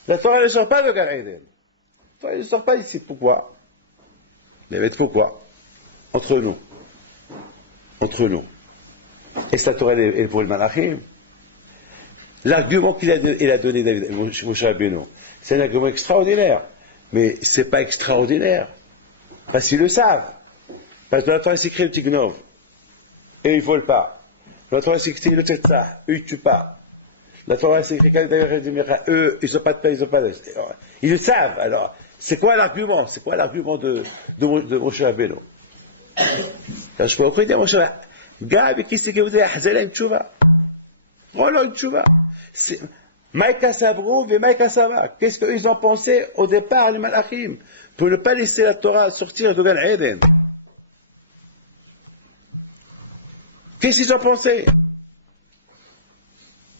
La Torah ne sort pas de Gan Eden. La Torah ne sort pas d'ici. Pourquoi? Mais pourquoi? Entre nous. Entre nous. Et cette Torah est pour le Malachim. L'argument qu'il a donné David, Moshe Rabbeinu, c'est un argument extraordinaire. Mais c'est pas extraordinaire. Parce qu'ils le savent. Parce que dans la Torah, c'est écrit le Tignov. Et ils ne volent pas. Dans la Torah, c'est écrit le Tetsa. Eux, ils ne tuent pas. La Torah, c'est écrit eux, ils n'ont pas de paix, ils n'ont pas de... Ils le savent. Alors, c'est quoi l'argument? C'est quoi l'argument de Moshe Rabbeinu? Quand je peux dire Moshe Rabbeinu, Gabi, qui c'est que vous dites, Hazela une tchouva. Voilà une tchouva. Maïka Sabrou et Maïka Saba. Qu'est-ce qu'ils ont pensé au départ, les Malachim, pour ne pas laisser la Torah sortir de Gan Eden? Qu'est-ce qu'ils ont pensé?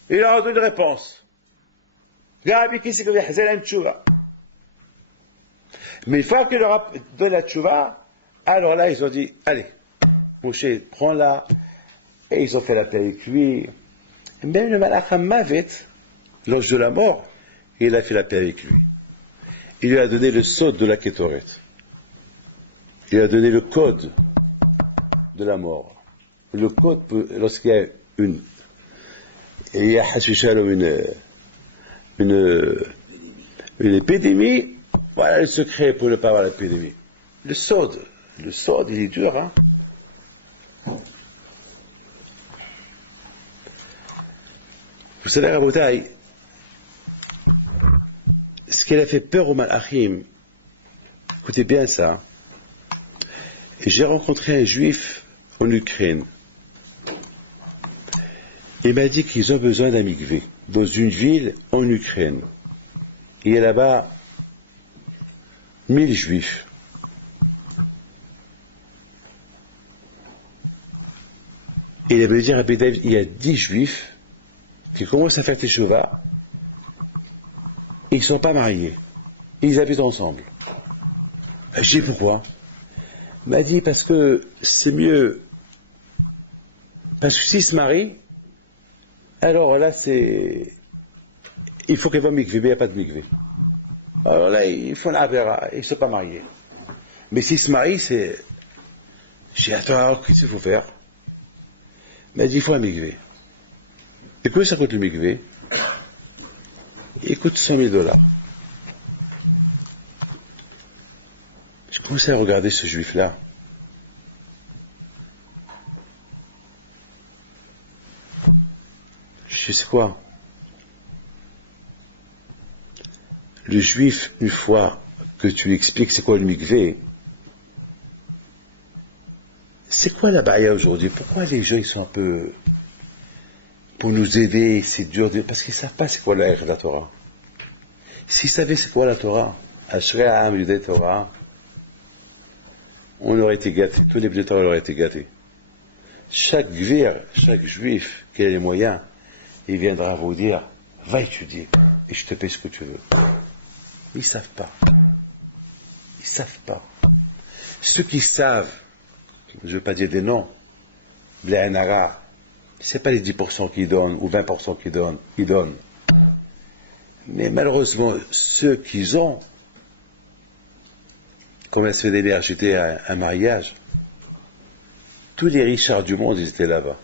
Il leur a donné une réponse. Gabi, qui c'est que vous dites, Hazela une tchouva. Mais une fois qu'il leur a donné la tchouva, alors là, ils ont dit, allez, Moshe, prends-la. Et ils ont fait la paix avec lui. Même le Malach Mavet, l'ange de la mort, il a fait la paix avec lui. Il lui a donné le sod de la Kétoret. Il lui a donné le code de la mort. Le code, lorsqu'il y a une épidémie, voilà le secret pour ne pas avoir l'épidémie. Le sod, il est dur, hein. Vous savez, Rabotai, ce qui a fait peur au Malachim, écoutez bien ça. J'ai rencontré un juif en Ukraine. Il m'a dit qu'ils ont besoin d'un mikvé dans une ville en Ukraine. Il y a là-bas 1000 juifs. Et il avait dit à David, il y a 10 juifs qui commencent à faire teshuva, et ils ne sont pas mariés. Ils habitent ensemble. J'ai dit pourquoi? Il m'a dit parce que c'est mieux. Parce que s'ils se marient, alors là c'est. Il faut qu'il y ait un mikvé, mais il n'y a pas de mikvé. Alors là, il faut la vera, ils ne sont pas mariés. Mais s'ils se marient, c'est. J'ai dit, attends, alors qu'est-ce qu'il faut faire? Il m'a dit, il faut un mikvé. Et combien ça coûte le mikvé? Il coûte $100,000. Je commençais à regarder ce juif-là. Je sais quoi? Le juif, une fois que tu lui expliques c'est quoi le mikvé, c'est quoi la baïa aujourd'hui? Pourquoi les gens ils sont un peu... Pour nous aider, c'est dur, parce qu'ils ne savent pas c'est quoi la Torah. S'ils savaient c'est quoi la Torah, Ashrei Ha'am Yudei Torah, on aurait été gâtés, tous les Torah auraient été gâtés. Chaque gvir, chaque juif qui a les moyens, il viendra vous dire, va étudier, et je te paie ce que tu veux. Ils ne savent pas. Ils ne savent pas. Ceux qui savent, je ne veux pas dire des noms, Bléanara, c'est pas les 10% qui donnent, ou 20% qui donnent, ils donnent. Mais malheureusement, ceux qui ont, comme la semaine dernière, j'étais à un mariage, tous les richards du monde, ils étaient là-bas.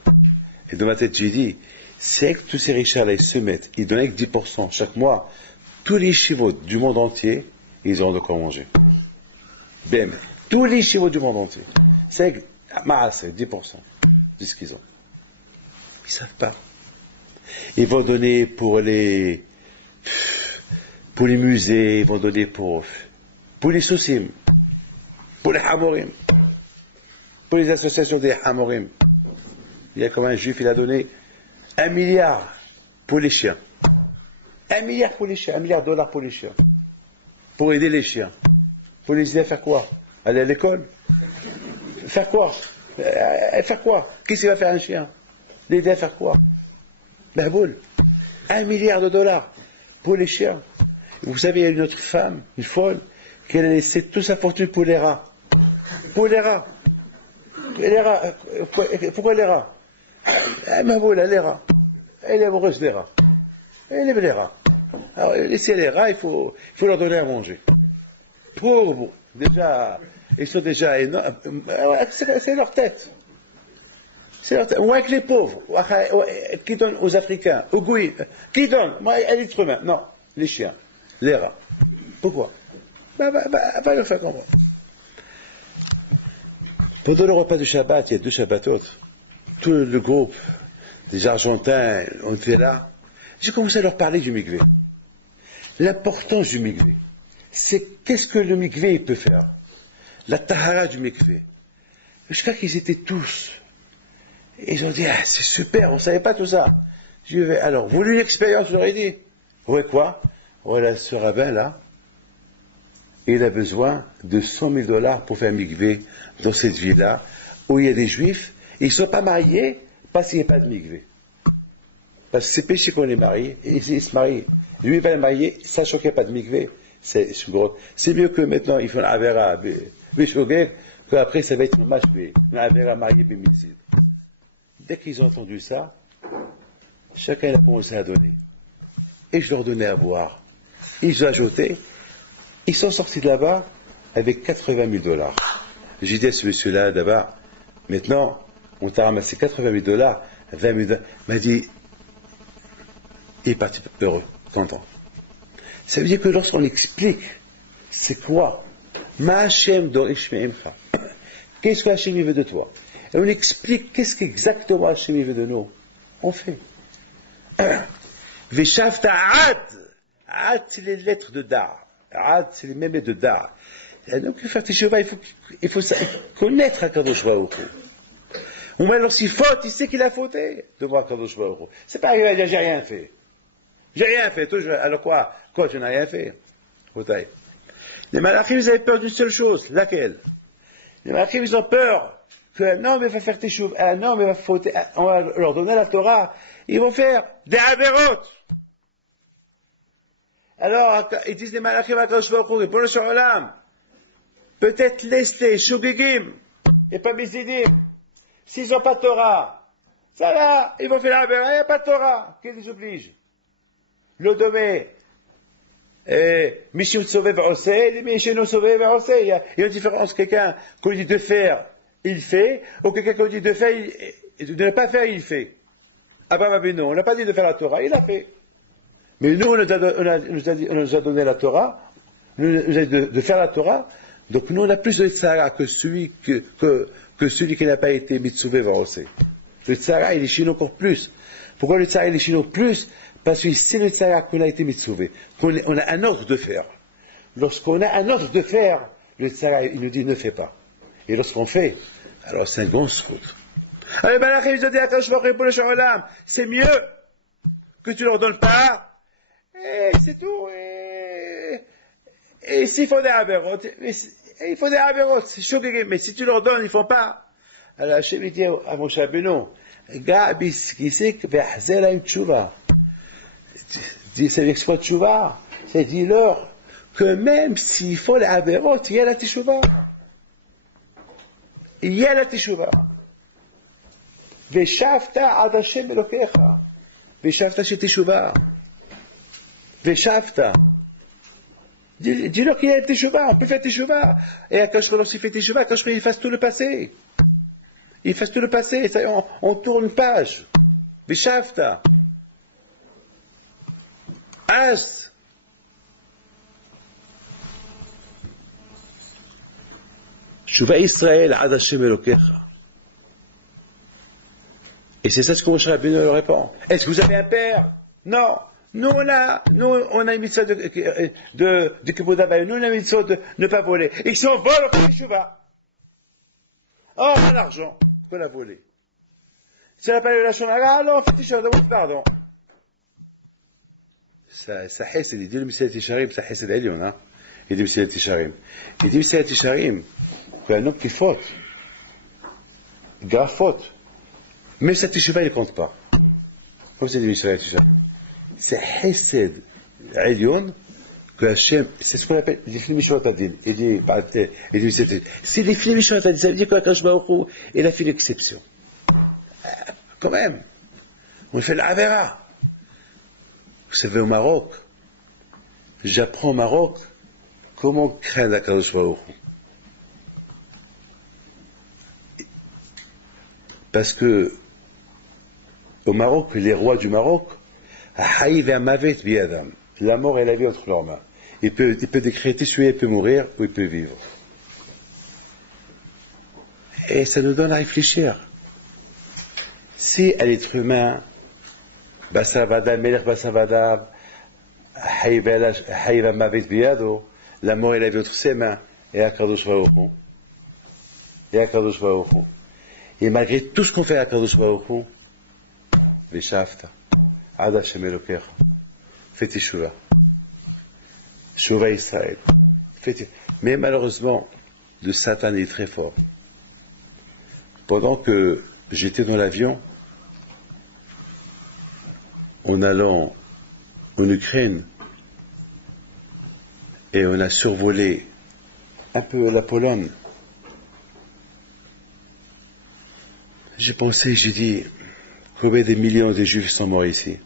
Et dans ma tête, j'ai dit, c'est que tous ces richards-là, ils se mettent, ils donnent avec 10% chaque mois, tous les chevaux du monde entier, ils auront de quoi manger. Bem, tous les chevaux du monde entier. C'est que, 10% de ce qu'ils ont. Ils ne savent pas. Ils vont donner pour les musées, ils vont donner pour les soucis, pour les hamorim, pour les associations des hamorim. Il y a comme un juif, il a donné 1 milliard pour les chiens. 1 milliard pour les chiens, $1 milliard pour les chiens. Pour aider les chiens. Pour les aider à faire quoi? Aller à l'école? Faire quoi? Faire quoi? Qu'est-ce qu'il va faire un chien? L'aider à faire quoi? Ben boule. $1 milliard pour les chiens. Vous savez, il y a une autre femme, une folle, qui a laissé toute sa fortune pour les rats. Pour les rats. Et les rats, pourquoi les rats? Ma boule, les rats. Elle est amoureuse des rats. Elle aime les rats. Alors, laisser les rats, il faut leur donner à manger. Pauvres, déjà, ils sont déjà énormes. C'est leur tête. C'est leur tête. Ou avec les pauvres, qui donnent aux Africains, aux Gouis, qui donnent? Moi, à l'être humain. Non, les chiens, les rats. Pourquoi? Va leur faire comprendre. Pendant le repas de Shabbat, il y a 2 Shabbatot. Tout le groupe des Argentins, on était là. J'ai commencé à leur parler du mikvé. L'importance du mikvé. C'est qu'est-ce que le mikvé peut faire. La tahara du mikvé. J'espère qu'ils étaient tous. Et ils ont dit, ah, c'est super, on ne savait pas tout ça. Je vais, alors, vous voulez une expérience, je leur ai dit. Ouais, quoi? Voilà, ce rabbin là, il a besoin de $100 000 pour faire un mikvé dans cette ville-là, où il y a des juifs, ils ne sont pas mariés parce qu'il n'y a pas de mikvé. Parce que c'est péché qu'on est marié, et ils se marient. Lui, il va le marier, sachant qu'il n'y a pas de mikvé. C'est mieux que maintenant, ils font un avera, qu'après, ça va être un mashvé, un avera marié, bimizid. Dès qu'ils ont entendu ça, chacun a commencé à donner. Et je leur donnais à boire. Ils ont ajouté, ils sont sortis de là-bas avec $80 000. J'ai dit à ce monsieur-là, là-bas, maintenant, on t'a ramassé $80 000, $20 000. Il m'a dit, il est parti heureux, content. Ça veut dire que lorsqu'on explique, c'est quoi? Ma Hashem dorish me'emcha. Qu'est-ce que Hashem veut de toi? Et on explique qu'est-ce qu'exactement Hashem veut de nous. On fait. Veshavta ad. Ad, c'est les lettres de Dar. Ad, c'est les mêmes lettres de Dar. Donc, pour faire Teshuvah, il faut connaître Akadosh Baruch Hu. Ou même lorsqu'il faute, il sait qu'il a fauté devant Akadosh Baruch Hu. C'est pas arrivé à dire, j'ai rien fait. J'ai rien fait. Alors quoi? Quoi, je n'ai rien fait? Les malachim, ils avaient peur d'une seule chose. Laquelle? Les malachim, ils ont peur qu'un homme va faire Teshuvah, un homme va fauter, on va leur donner la Torah, ils vont faire des avérotes. Alors, ils disent les malachim à Kadosh Baruch Hu, pour le Shalom, peut-être lesté, shugigim, et pas misidim. S'ils n'ont pas de Torah, ça va, ils vont faire la Avera, il n'y a pas de Torah. Qui les oblige? Le domé, Mishim Tsové Vaosé, Mishim Tsové Vaosé. Il y a une différence. Quelqu'un qu'on dit de faire, il fait, ou quelqu'un qu'on dit de faire, de ne pas faire, il fait. Ah ben non, on n'a pas dit de faire la Torah, il a fait. Mais nous, on nous a donné la Torah, nous a dit de faire la Torah, donc nous, on a plus de tzara que celui qui n'a pas été Mitsouvé Vaosé. Le tzara, il est chez nous encore plus. Pourquoi le tzara, il est chez nous plus? Parce que c'est le tzara qu'on a été Mitsouvé, qu'on a un ordre de faire. Lorsqu'on a un ordre de faire, le tzara, il nous dit ne fais pas. Et lorsqu'on fait, alors c'est un grand faute. Alors, c'est mieux que tu leur donnes pas, et c'est tout, et s'il faut des avérotes, il faut des avérotes, c'est chaud, mais si tu leur donnes, ils font pas. Alors, Hachem dit à Moshe Rabbeinu, Gabi, qui sait que Behzela une tchouva. C'est l'exploit de tchouva. C'est dis-leur que même s'il faut les avérotes, il y a la tchouva. Il y a la tchouva. Veshavta ad Hashem Elokecha. Veshavta chez tchouva. Veshavta. Dis-leur qu'il y a tchouva. On peut faire tchouva. Et à Kadosh Baruch Hu, il fait tchouva. Kadosh Baruch Hu, il fasse tout le passé. Il fasse tout le passé. On tourne une page. Veshavta. As. Tchouva Israël ad Hashem Elokecha. Et c'est ça ce que Moshe Rabbeinu leur répond. Est-ce que vous avez un père? Non. Nous, on a une mitzvah de Kibbutz Avayim. Nous, on a une mitzvah de ne pas voler. Et si on vole, on fait teshuvah. Oh, on a l'argent qu'on a volé. Si on n'a pas eu la shonara, alors on fait teshuvah, demande pardon. ça حسد يدير مسيرة يشاريم ça حسد عليون hein يدير مسيرة يشاريم يدير مسيرة يشاريم un homme qui faute grave faute même sa teshuvah il compte pas comme c'est des مسيرة يشاريم c'est حسد عليون que Hachem, c'est ce qu'on appelle les films Mishuratadin. C'est les films Mishuratadin, ça veut dire que Akadosh Baruch Hu, il a fait l'exception. Quand même, on fait l'Avera. Vous savez, au Maroc, j'apprends au Maroc comment craindre Akadosh Baruch Hu. Parce que au Maroc, les rois du Maroc, Haïv et Amavet biadam. La mort et la vie entre leurs mains. Il peut décréter celui-là, il peut mourir ou il peut vivre. Et ça nous donne à réfléchir. Si à l'être humain, Basavada, Melech Basavada, Haïva Mavet Biado, la mort et la vie entre ses mains, et Akadosh Baruch Hu. Et malgré tout ce qu'on fait à Akadosh Baruch Hu, Veshafta, Ad Hashem Elokecha. Faites Teshuvah. Teshuvah Israël. Mais malheureusement, le Satan est très fort. Pendant que j'étais dans l'avion, en allant en Ukraine, et on a survolé un peu la Pologne, j'ai pensé, j'ai dit, combien de millions de Juifs sont morts ici?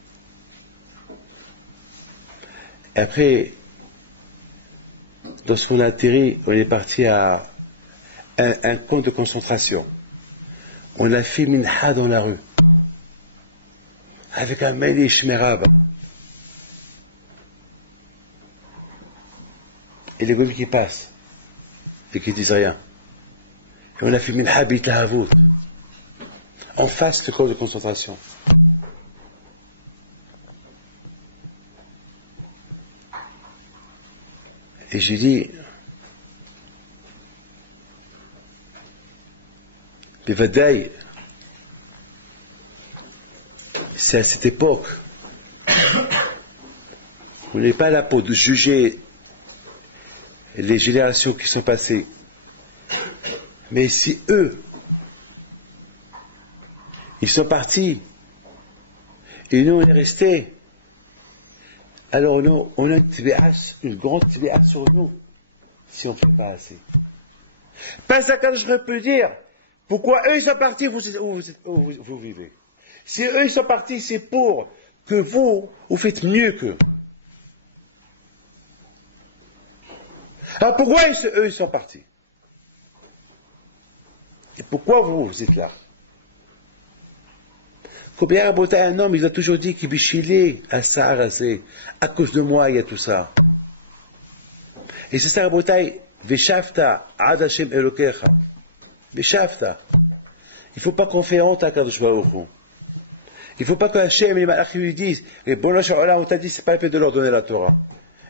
Après, lorsqu'on a atterri, on est parti à un camp de concentration. On a fait minha dans la rue, avec un Melish Merab. Et les gomis qui passent, et qui disent rien. Et on a fait minha bitlahavut, en face du camp de concentration. Et j'ai dit, Bevadaï, c'est à cette époque, on n'est pas là pour juger les générations qui sont passées. Mais si eux, ils sont partis, et nous on est restés, alors nous, on a une grande tibéas sur nous, si on ne fait pas assez. Pas ça quand je peux dire, pourquoi eux ils sont partis, vous vivez. Si eux ils sont partis, c'est pour que vous faites mieux qu'eux. Alors pourquoi eux ils sont partis? Et pourquoi vous êtes là? Combien un homme, il a toujours dit qu'il bichilait à Saharasé. À cause de moi, il y a tout ça. Et c'est ça, Rabotai, Veshafta, Ad Hashem Elokecha. Veshafta. Il ne faut pas qu'on fait honte à Kadosh Baruch Hu. Il ne faut pas que Hashem et les malachim lui disent, et bon, là, on t'a dit, c'est pas la peine de leur donner la Torah.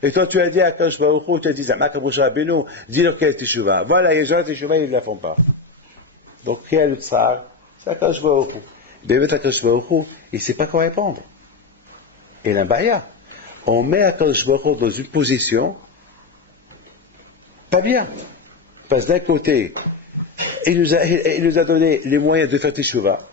Et toi, tu as dit à Kadosh Baruch Hu, tu as dit, Zama Kadosh Rabbeinu, dis-leur qu'elle est Teshuvah. Voilà, les gens Teshuvah, ils ne la font pas. Donc, qui a le tsar? C'est Kadosh Baruch Hu. Akadosh Baruch Hu, il ne sait pas quoi répondre. Et la baya, on met Akadosh Baruch Hu dans une position pas bien. Parce que d'un côté, il nous a donné les moyens de faire Teshuvah,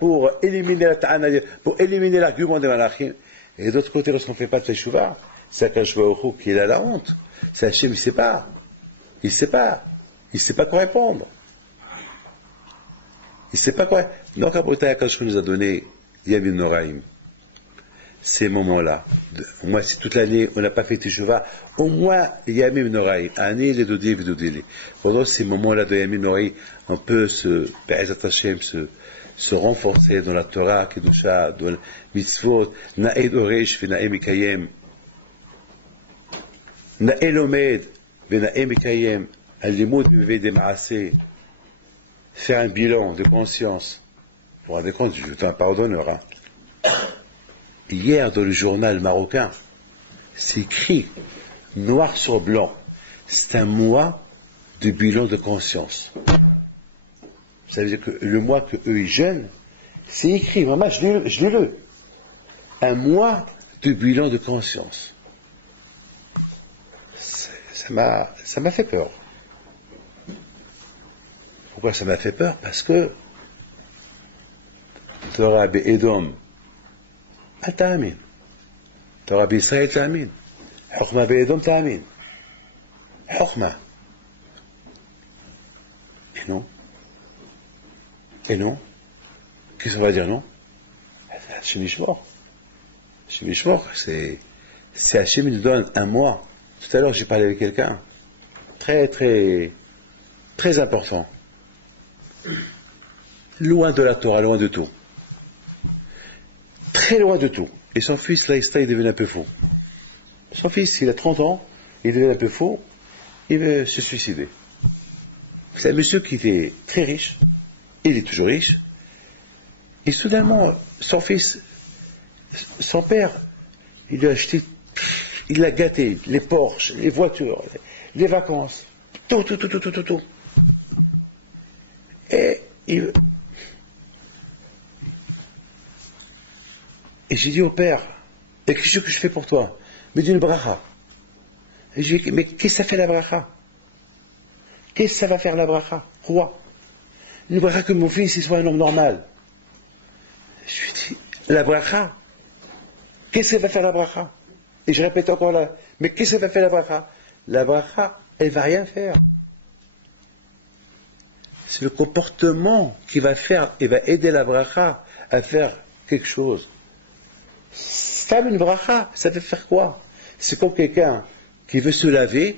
pour éliminer l'argument des malachim. Et de l'autre côté, lorsqu'on ne fait pas de Teshuvah, c'est Akadosh Baruch Hu qui est à la honte. C'est Hachem, il ne sait pas. Il ne sait pas. Il ne sait pas quoi répondre. Il ne sait pas quoi. Donc, Abotai Akadosh nous a donné Yamim Noraim. Ces moments-là. Au moins, si toute l'année, on n'a pas fait Teshuvah, au moins, Yamim Noraim. Année, les Dodi, les Dodili. Pendant ces moments-là de Yamim Noraim, on peut se renforcer dans la Torah, Kedusha, dans le mitzvot, Na'ed Oresh, Na'ed Mikayem, Na'ed Omed, Na'ed Mikayem, Al-Limud, Vivede Ma'aseh. Faire un bilan de conscience. Vous vous rendez compte, je suis un pardonneur. Hein. Hier, dans le journal marocain, c'est écrit, noir sur blanc, c'est un mois de bilan de conscience. Ça veut dire que le mois que eux ils jeûnent, c'est écrit, vraiment, je l'ai lu. Un mois de bilan de conscience. Ça m'a fait peur. Pourquoi ça m'a fait peur? Parce que Torah Edom, Ta'amin. Torah Israël, Ta'amin. Hokma Edom, Ta'amin. Hokma. Et non. Et non. Qu'est-ce qu'on va dire non? Hachem Yishmor. Hachem Yishmor, c'est Hachem nous donne un mois. Tout à l'heure, j'ai parlé avec quelqu'un. Très, très, très important. Loin de la Torah, loin de tout. Très loin de tout. Et son fils, là, il devient un peu fou. Son fils, il a 30 ans, il devient un peu fou, il veut se suicider. C'est un monsieur qui était très riche, il est toujours riche, et soudainement, son fils, son père, il lui a acheté, il l'a gâté, les Porsche, les voitures, les vacances, tout. Et j'ai dit au père, et qu'est-ce que je fais pour toi? Il me dit une bracha. Et j'ai dit, mais qu'est-ce que ça fait la bracha? Qu'est-ce que ça va faire la bracha? Quoi? Une bracha que mon fils il soit un homme normal. Je lui dis, la bracha? Qu'est-ce que va faire la bracha? Et je répète encore là, mais qu'est-ce que va faire la bracha? La bracha, elle va rien faire. C'est le comportement qui va faire et va aider la bracha à faire quelque chose. Ça, une bracha, ça veut faire quoi? C'est comme quelqu'un qui veut se laver,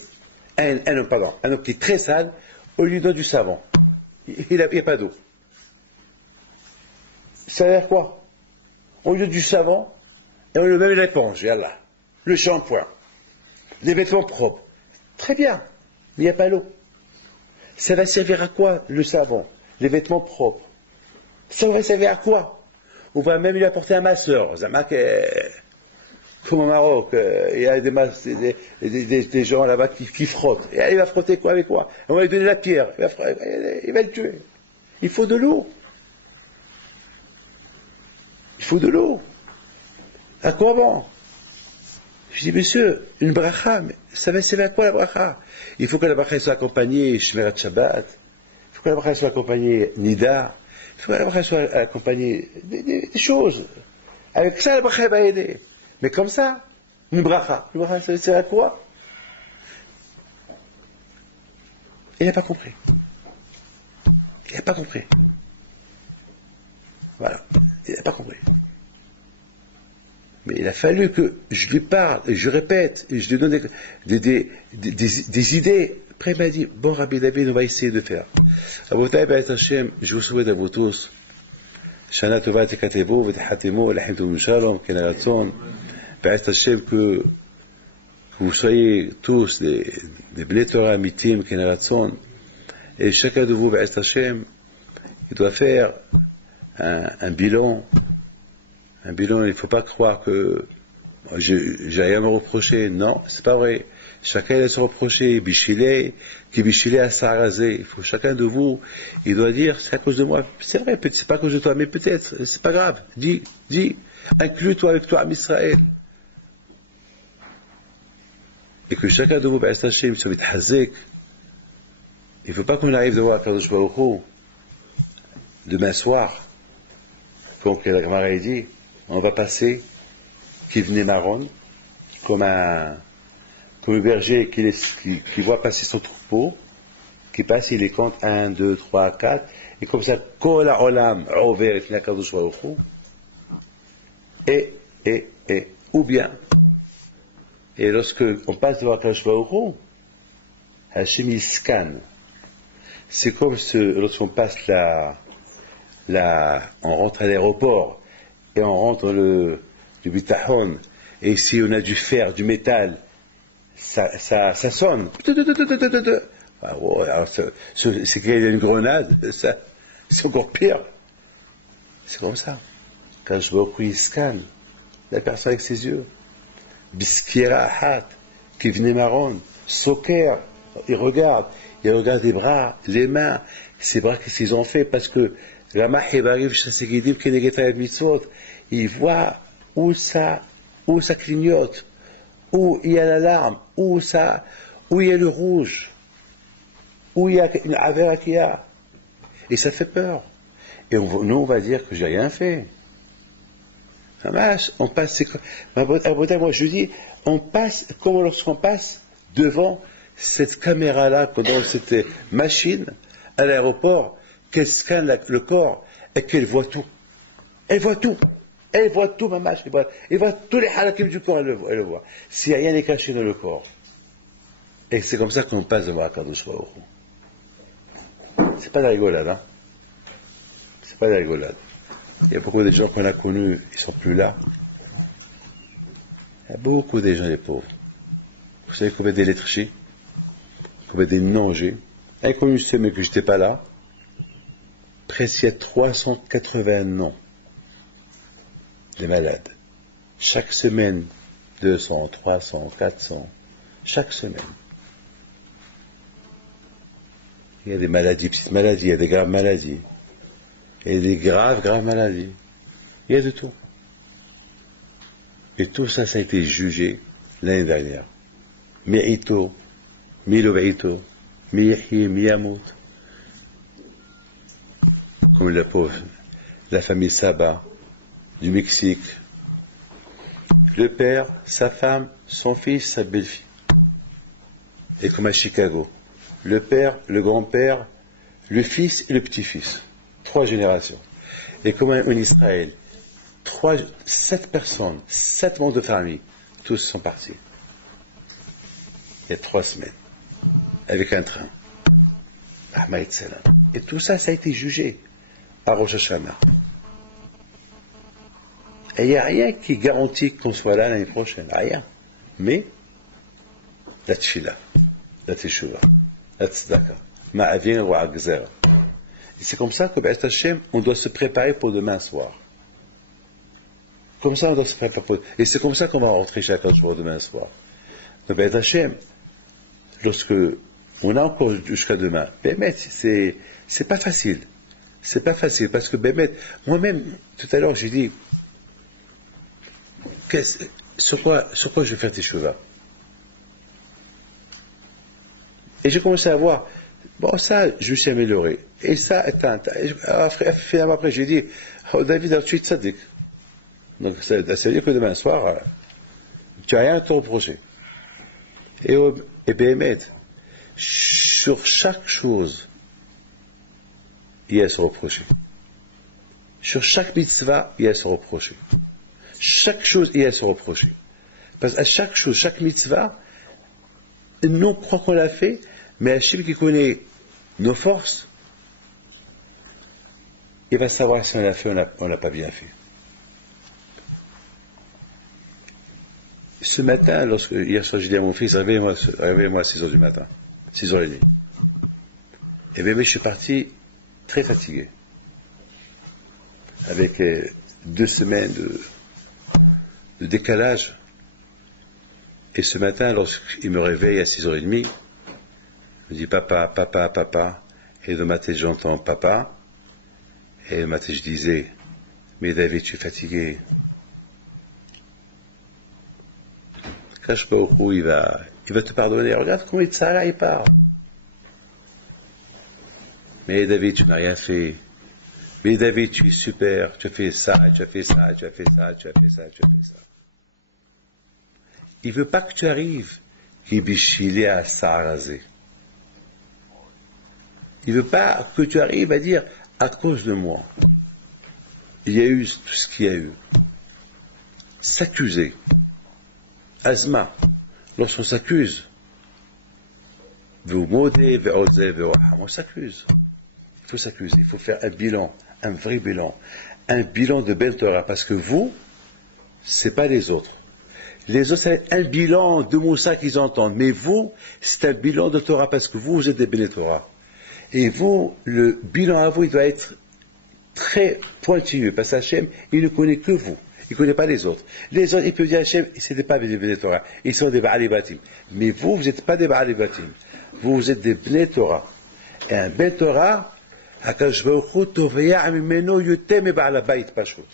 un homme qui est très sale, on lui donne du savon. Il n'y a pas d'eau. Ça veut dire quoi? On lui donne du savon et on lui met l'éponge, yallah, le shampoing, les vêtements propres. Très bien, mais il n'y a pas l'eau. Ça va servir à quoi le savon, les vêtements propres? Ça va servir à quoi? On va même lui apporter un masseur. Zamak, comme au Maroc, il y a des gens là-bas qui frottent. Et il va frotter quoi avec quoi? On va lui donner la pierre. Il va le tuer. Il faut de l'eau. Il faut de l'eau. À quoi bon? Je dis, monsieur, une bracha, mais ça va servir à quoi la bracha? Il faut que la bracha soit accompagnée Shmirat Shabbat. Il faut que la bracha soit accompagnée Nida. Il faut que la bracha soit accompagnée des choses. Avec ça, la bracha va aider. Mais comme ça, une bracha, ça sert à quoi? Il n'a pas compris. Il n'a pas compris. Voilà. Il n'a pas compris. Mais il a fallu que je lui parle, et je répète, et je lui donne des idées. Après, il m'a dit, bon, Rabbi David, on va essayer de faire. Abotai B'et Hashem, je vous souhaite à vous tous, Shana Tova Tekatevo, V'techatemo, Lahim Tovim Shalom, Ken Ratzon, B'et Hashem, que vous soyez tous des Bnei Torah Mitim, Ken Ratzon, et chacun de vous, B'et Hashem, il doit faire un bilan. Un bilan, il ne faut pas croire que j'ai rien à me reprocher. Non, c'est pas vrai. Chacun a se reprocher. Bichilé, qui bichilé à Sarazé. Il faut chacun de vous, il doit dire, c'est à cause de moi. C'est vrai, c'est pas à cause de toi, mais peut-être, c'est pas grave. Dis, inclus-toi avec toi, Israël. Et que chacun de vous, B'ez Hashem, soit mitchazek. Il ne faut pas qu'on arrive de voir Kadosh Baruch Hu demain soir, comme la Gemara dit, on va passer qui venait marron, comme un berger qui voit passer son troupeau, qui passe, il les compte 1, 2, 3, 4, et comme ça, Kol ha'olam over et fina kadosh baruch hu, et, ou bien, et lorsque on passe devant kadosh baruch hu, Hachem il scanne. C'est comme lorsqu'on passe on rentre à l'aéroport, et on rentre du bitachon, et si on a du fer, du métal, ça sonne. Ah ouais, alors c'est qu'il y a une grenade, ça, c'est encore pire. C'est comme ça. Quand je vois il scanne la personne avec ses yeux. Biskira hat, qui venait marron, soker, il regarde les bras, les mains, ces bras qu'est-ce qu'ils ont fait, parce que il voit où ça où ça clignote, où il y a l'alarme, où il y a le rouge, où il y a une avera qu'il y a. Et ça fait peur. Et nous, on va dire que j'ai rien fait. On passe, moi je dis, on passe, comme lorsqu'on passe devant cette caméra-là, dans cette machine, à l'aéroport, qu'elle scanne le corps et qu'elle voit tout. Elle voit tout. Elle voit tout, ma mâche. Elle voit tous les halakim du corps, elle le voit. Si rien n'est caché dans le corps. Et c'est comme ça qu'on passe devant la Kadosh Baruch Hu. C'est pas de la rigolade, hein. C'est pas de la rigolade. Il y a beaucoup de gens qu'on a connus, ils sont plus là. Il y a beaucoup de gens, les pauvres. Vous savez combien des lettres J, combien des noms j'ai. Inconnu, je sais, mais que j'étais pas là. Presque il y a 380 noms des malades. Chaque semaine, 200, 300, 400. Chaque semaine. Il y a des maladies, petites maladies, il y a des graves maladies. Il y a des graves maladies. Il y a de tout. Et tout ça, ça a été jugé l'année dernière. Mi'ito, Milo'ito, Mi'hi, Mi'amut. Comme la famille Saba du Mexique. Le père, sa femme, son fils, sa belle-fille. Et comme à Chicago. Le père, le grand-père, le fils et le petit-fils. 3 générations. Et comme en Israël, 7 personnes, 7 membres de famille, tous sont partis. Il y a 3 semaines. Avec un train. Ahmed Salam. Et tout ça, ça a été jugé à Rosh Hashanah. Et il n'y a rien qui garantit qu'on soit là l'année prochaine. Rien. Mais, la tchila, la teshuva, la tzedaka, ma'avin wa agzera. Et c'est comme ça que, B'et Hashem, on doit se préparer pour demain soir. Comme ça, on doit se préparer pour... Et c'est comme ça qu'on va rentrer chez Akadosh Baruch Hu demain soir. Donc, B'et Hashem, lorsque on a encore jusqu'à demain, Bémet, c'est pas facile. C'est pas facile, parce que Bémet, moi-même, tout à l'heure, j'ai dit, sur quoi je vais faire tes cheveux? Et j'ai commencé à voir, bon, ça, je me suis amélioré. Et ça, finalement, après, j'ai dit, oh, David, tu es tzaddik. Donc, ça veut dire que demain soir, tu n'as rien à te reprocher. Et Béhémet, sur chaque chose, il y a à se reprocher. Sur chaque mitzvah, il y a à se reprocher. Chaque chose, il y a à se reprocher. Parce qu'à chaque chose, chaque mitzvah, nous, on croit qu'on l'a fait, mais Hachem qui connaît nos forces, il va savoir si on l'a fait ou on n'a pas bien fait. Ce matin, hier soir, j'ai dit à mon fils, réveille-moi à 6 heures du matin, 6h30. Et bien, je suis parti très fatigué. Avec 2 semaines de décalage. Et ce matin, lorsqu'il me réveille à 6h30, je me dis papa. Et de ma tête, j'entends papa. Et de ma tête, je disais, mais David, tu es fatigué. Kadosh Baruch Hu, il va te pardonner. Regarde comment il parle. Mais David, tu n'as rien fait. Mais David, tu es super. Tu as fait ça, tu as fait ça, tu as fait ça, tu as fait ça, tu as fait ça. Il ne veut pas que tu arrives. Il ne veut pas que tu arrives à dire, à cause de moi, il y a eu tout ce qu'il y a eu. S'accuser. Azma, lorsqu'on s'accuse, on s'accuse. Il faut s'accuser, il faut faire un bilan, un vrai bilan, un bilan de belle Torah, parce que vous, c'est pas les autres. Les autres, c'est un bilan de Moussa qu'ils entendent, mais vous, c'est un bilan de Torah, parce que vous êtes des belles Torah. Et vous, le bilan à vous, il doit être très pointilleux, parce qu'Hachem, il ne connaît que vous. Il ne connaît pas les autres. Les autres, il peut dire Hachem, ce n'est pas des Bnei Torah. Ils sont des Ba'alei Batim. Mais vous n'êtes pas des Ba'alei Batim. Vous êtes des Bnei Torah. Et un Bnei Torah, Akadosh Baruch Hu tovea mimeno yoter me Ba'al Bayit pashut.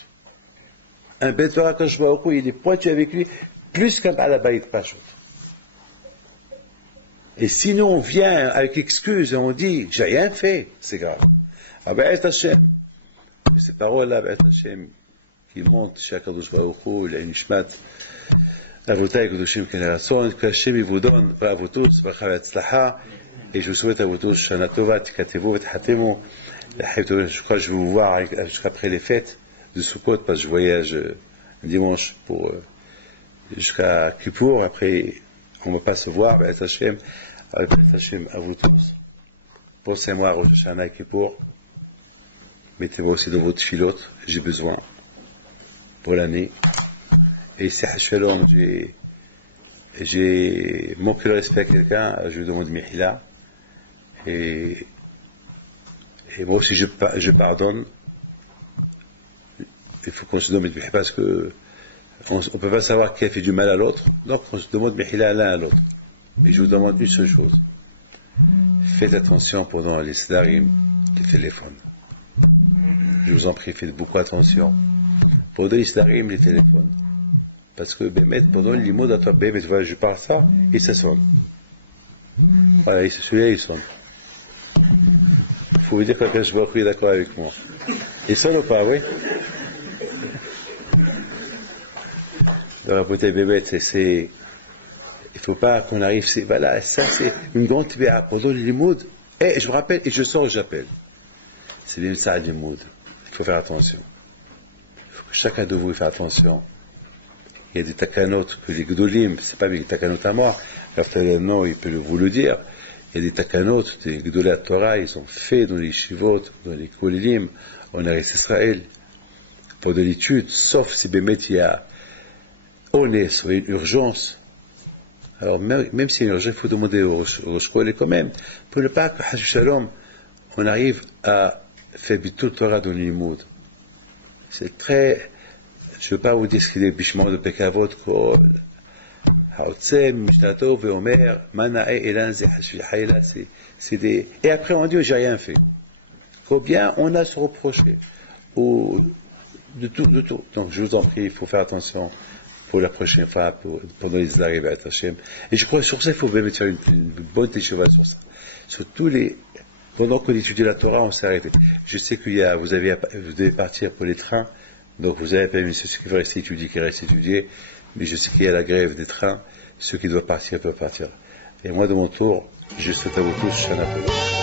un Ben Torah Kadosh Baruch Hu, il est pointu avec lui, plus qu'un Balabayit Pashut. Et si nous on vient avec excuse et on dit, j'ai rien fait, c'est grave. Abed Hashem, ces paroles-là, Abed Hashem, qui montrent chez Kadosh Baruch Hu, il a une shmat, Avotai Kedoshim Keneratson, que Hashem il vous donne, bravo tous, bracha ve'atzlacha, et je vous souhaite à vous tous, Shana Tova, Tikatevu, Vetchatemu, je crois que je vais vous voir jusqu'après les fêtes de Sukkot, parce que je voyage dimanche pour, jusqu'à Kippour, après, on ne va pas se voir, Abed Hashem, à vous tous. Pensez-moi à Rosh Hashanah et Kippour, mettez-moi aussi dans votre filote, j'ai besoin, pour l'année. Et si Shalom, j'ai manqué le respect à quelqu'un, je lui demande Mihila. Et moi aussi, je pardonne. Il faut qu'on se donne Mihila parce que on ne peut pas savoir qui a fait du mal à l'autre. Donc, on se demande Mihila l'un à l'autre. Et je vous demande une seule chose. Faites attention pendant les Sdarim, les téléphones. Je vous en prie, faites beaucoup attention. Pendant les Sdarim, les téléphones. Parce que pendant les mots d'un toi, voilà, je parle ça, et ça sonne. Voilà, celui-là, il sonne. Il faut vous dire que je vois qu'il est d'accord avec moi. Il sonne ou pas, oui? Dans la beauté bébête, il faut pas qu'on arrive, voilà, ça c'est une grande tibéa. Pendant les mots, et je me rappelle, et je sors et j'appelle. C'est bien ça, les mots. Il faut faire attention. Il faut que chacun de vous fasse attention. Il y a des takanot que les gdolim, c'est pas des takanot à moi, non, il peut vous le dire. Il y a des takanot, des gdolat Torah, ils ont fait dans les shivot, dans les kolélim, en Eretz Israël, pour de l'étude, sauf si Bémet il y a honnête ou une urgence. Alors, même s'il y a une urgence, il faut demander au Shkolet quand même, pour ne pas que Hajj Shalom, on arrive à faire bitul Torah dans les limoud. C'est très, je ne veux pas vous dire ce qu'il est bichement de Pekavot, Kol, Haotzem, Mishnato, Veomer, Manae, Elan, Zehashvihaïla, c'est des, et après on dit, j'ai rien fait. Combien on a à se reprocher? Ou, de tout. Donc, je vous en prie, il faut faire attention pour la prochaine fois, pendant les arrivées à Hachem. Et je crois que sur ça, il faut même faire une bonne técheval sur ça. Sur tous les, pendant qu'on étudie la Torah, on s'est arrêté. Je sais vous devez partir pour les trains. Donc vous avez permis ceux qui veulent rester étudier, qui restent étudier, mais je sais qu'il y a la grève des trains, ceux qui doivent partir peuvent partir. Et moi de mon tour, je souhaite à vous tous Shana Tova.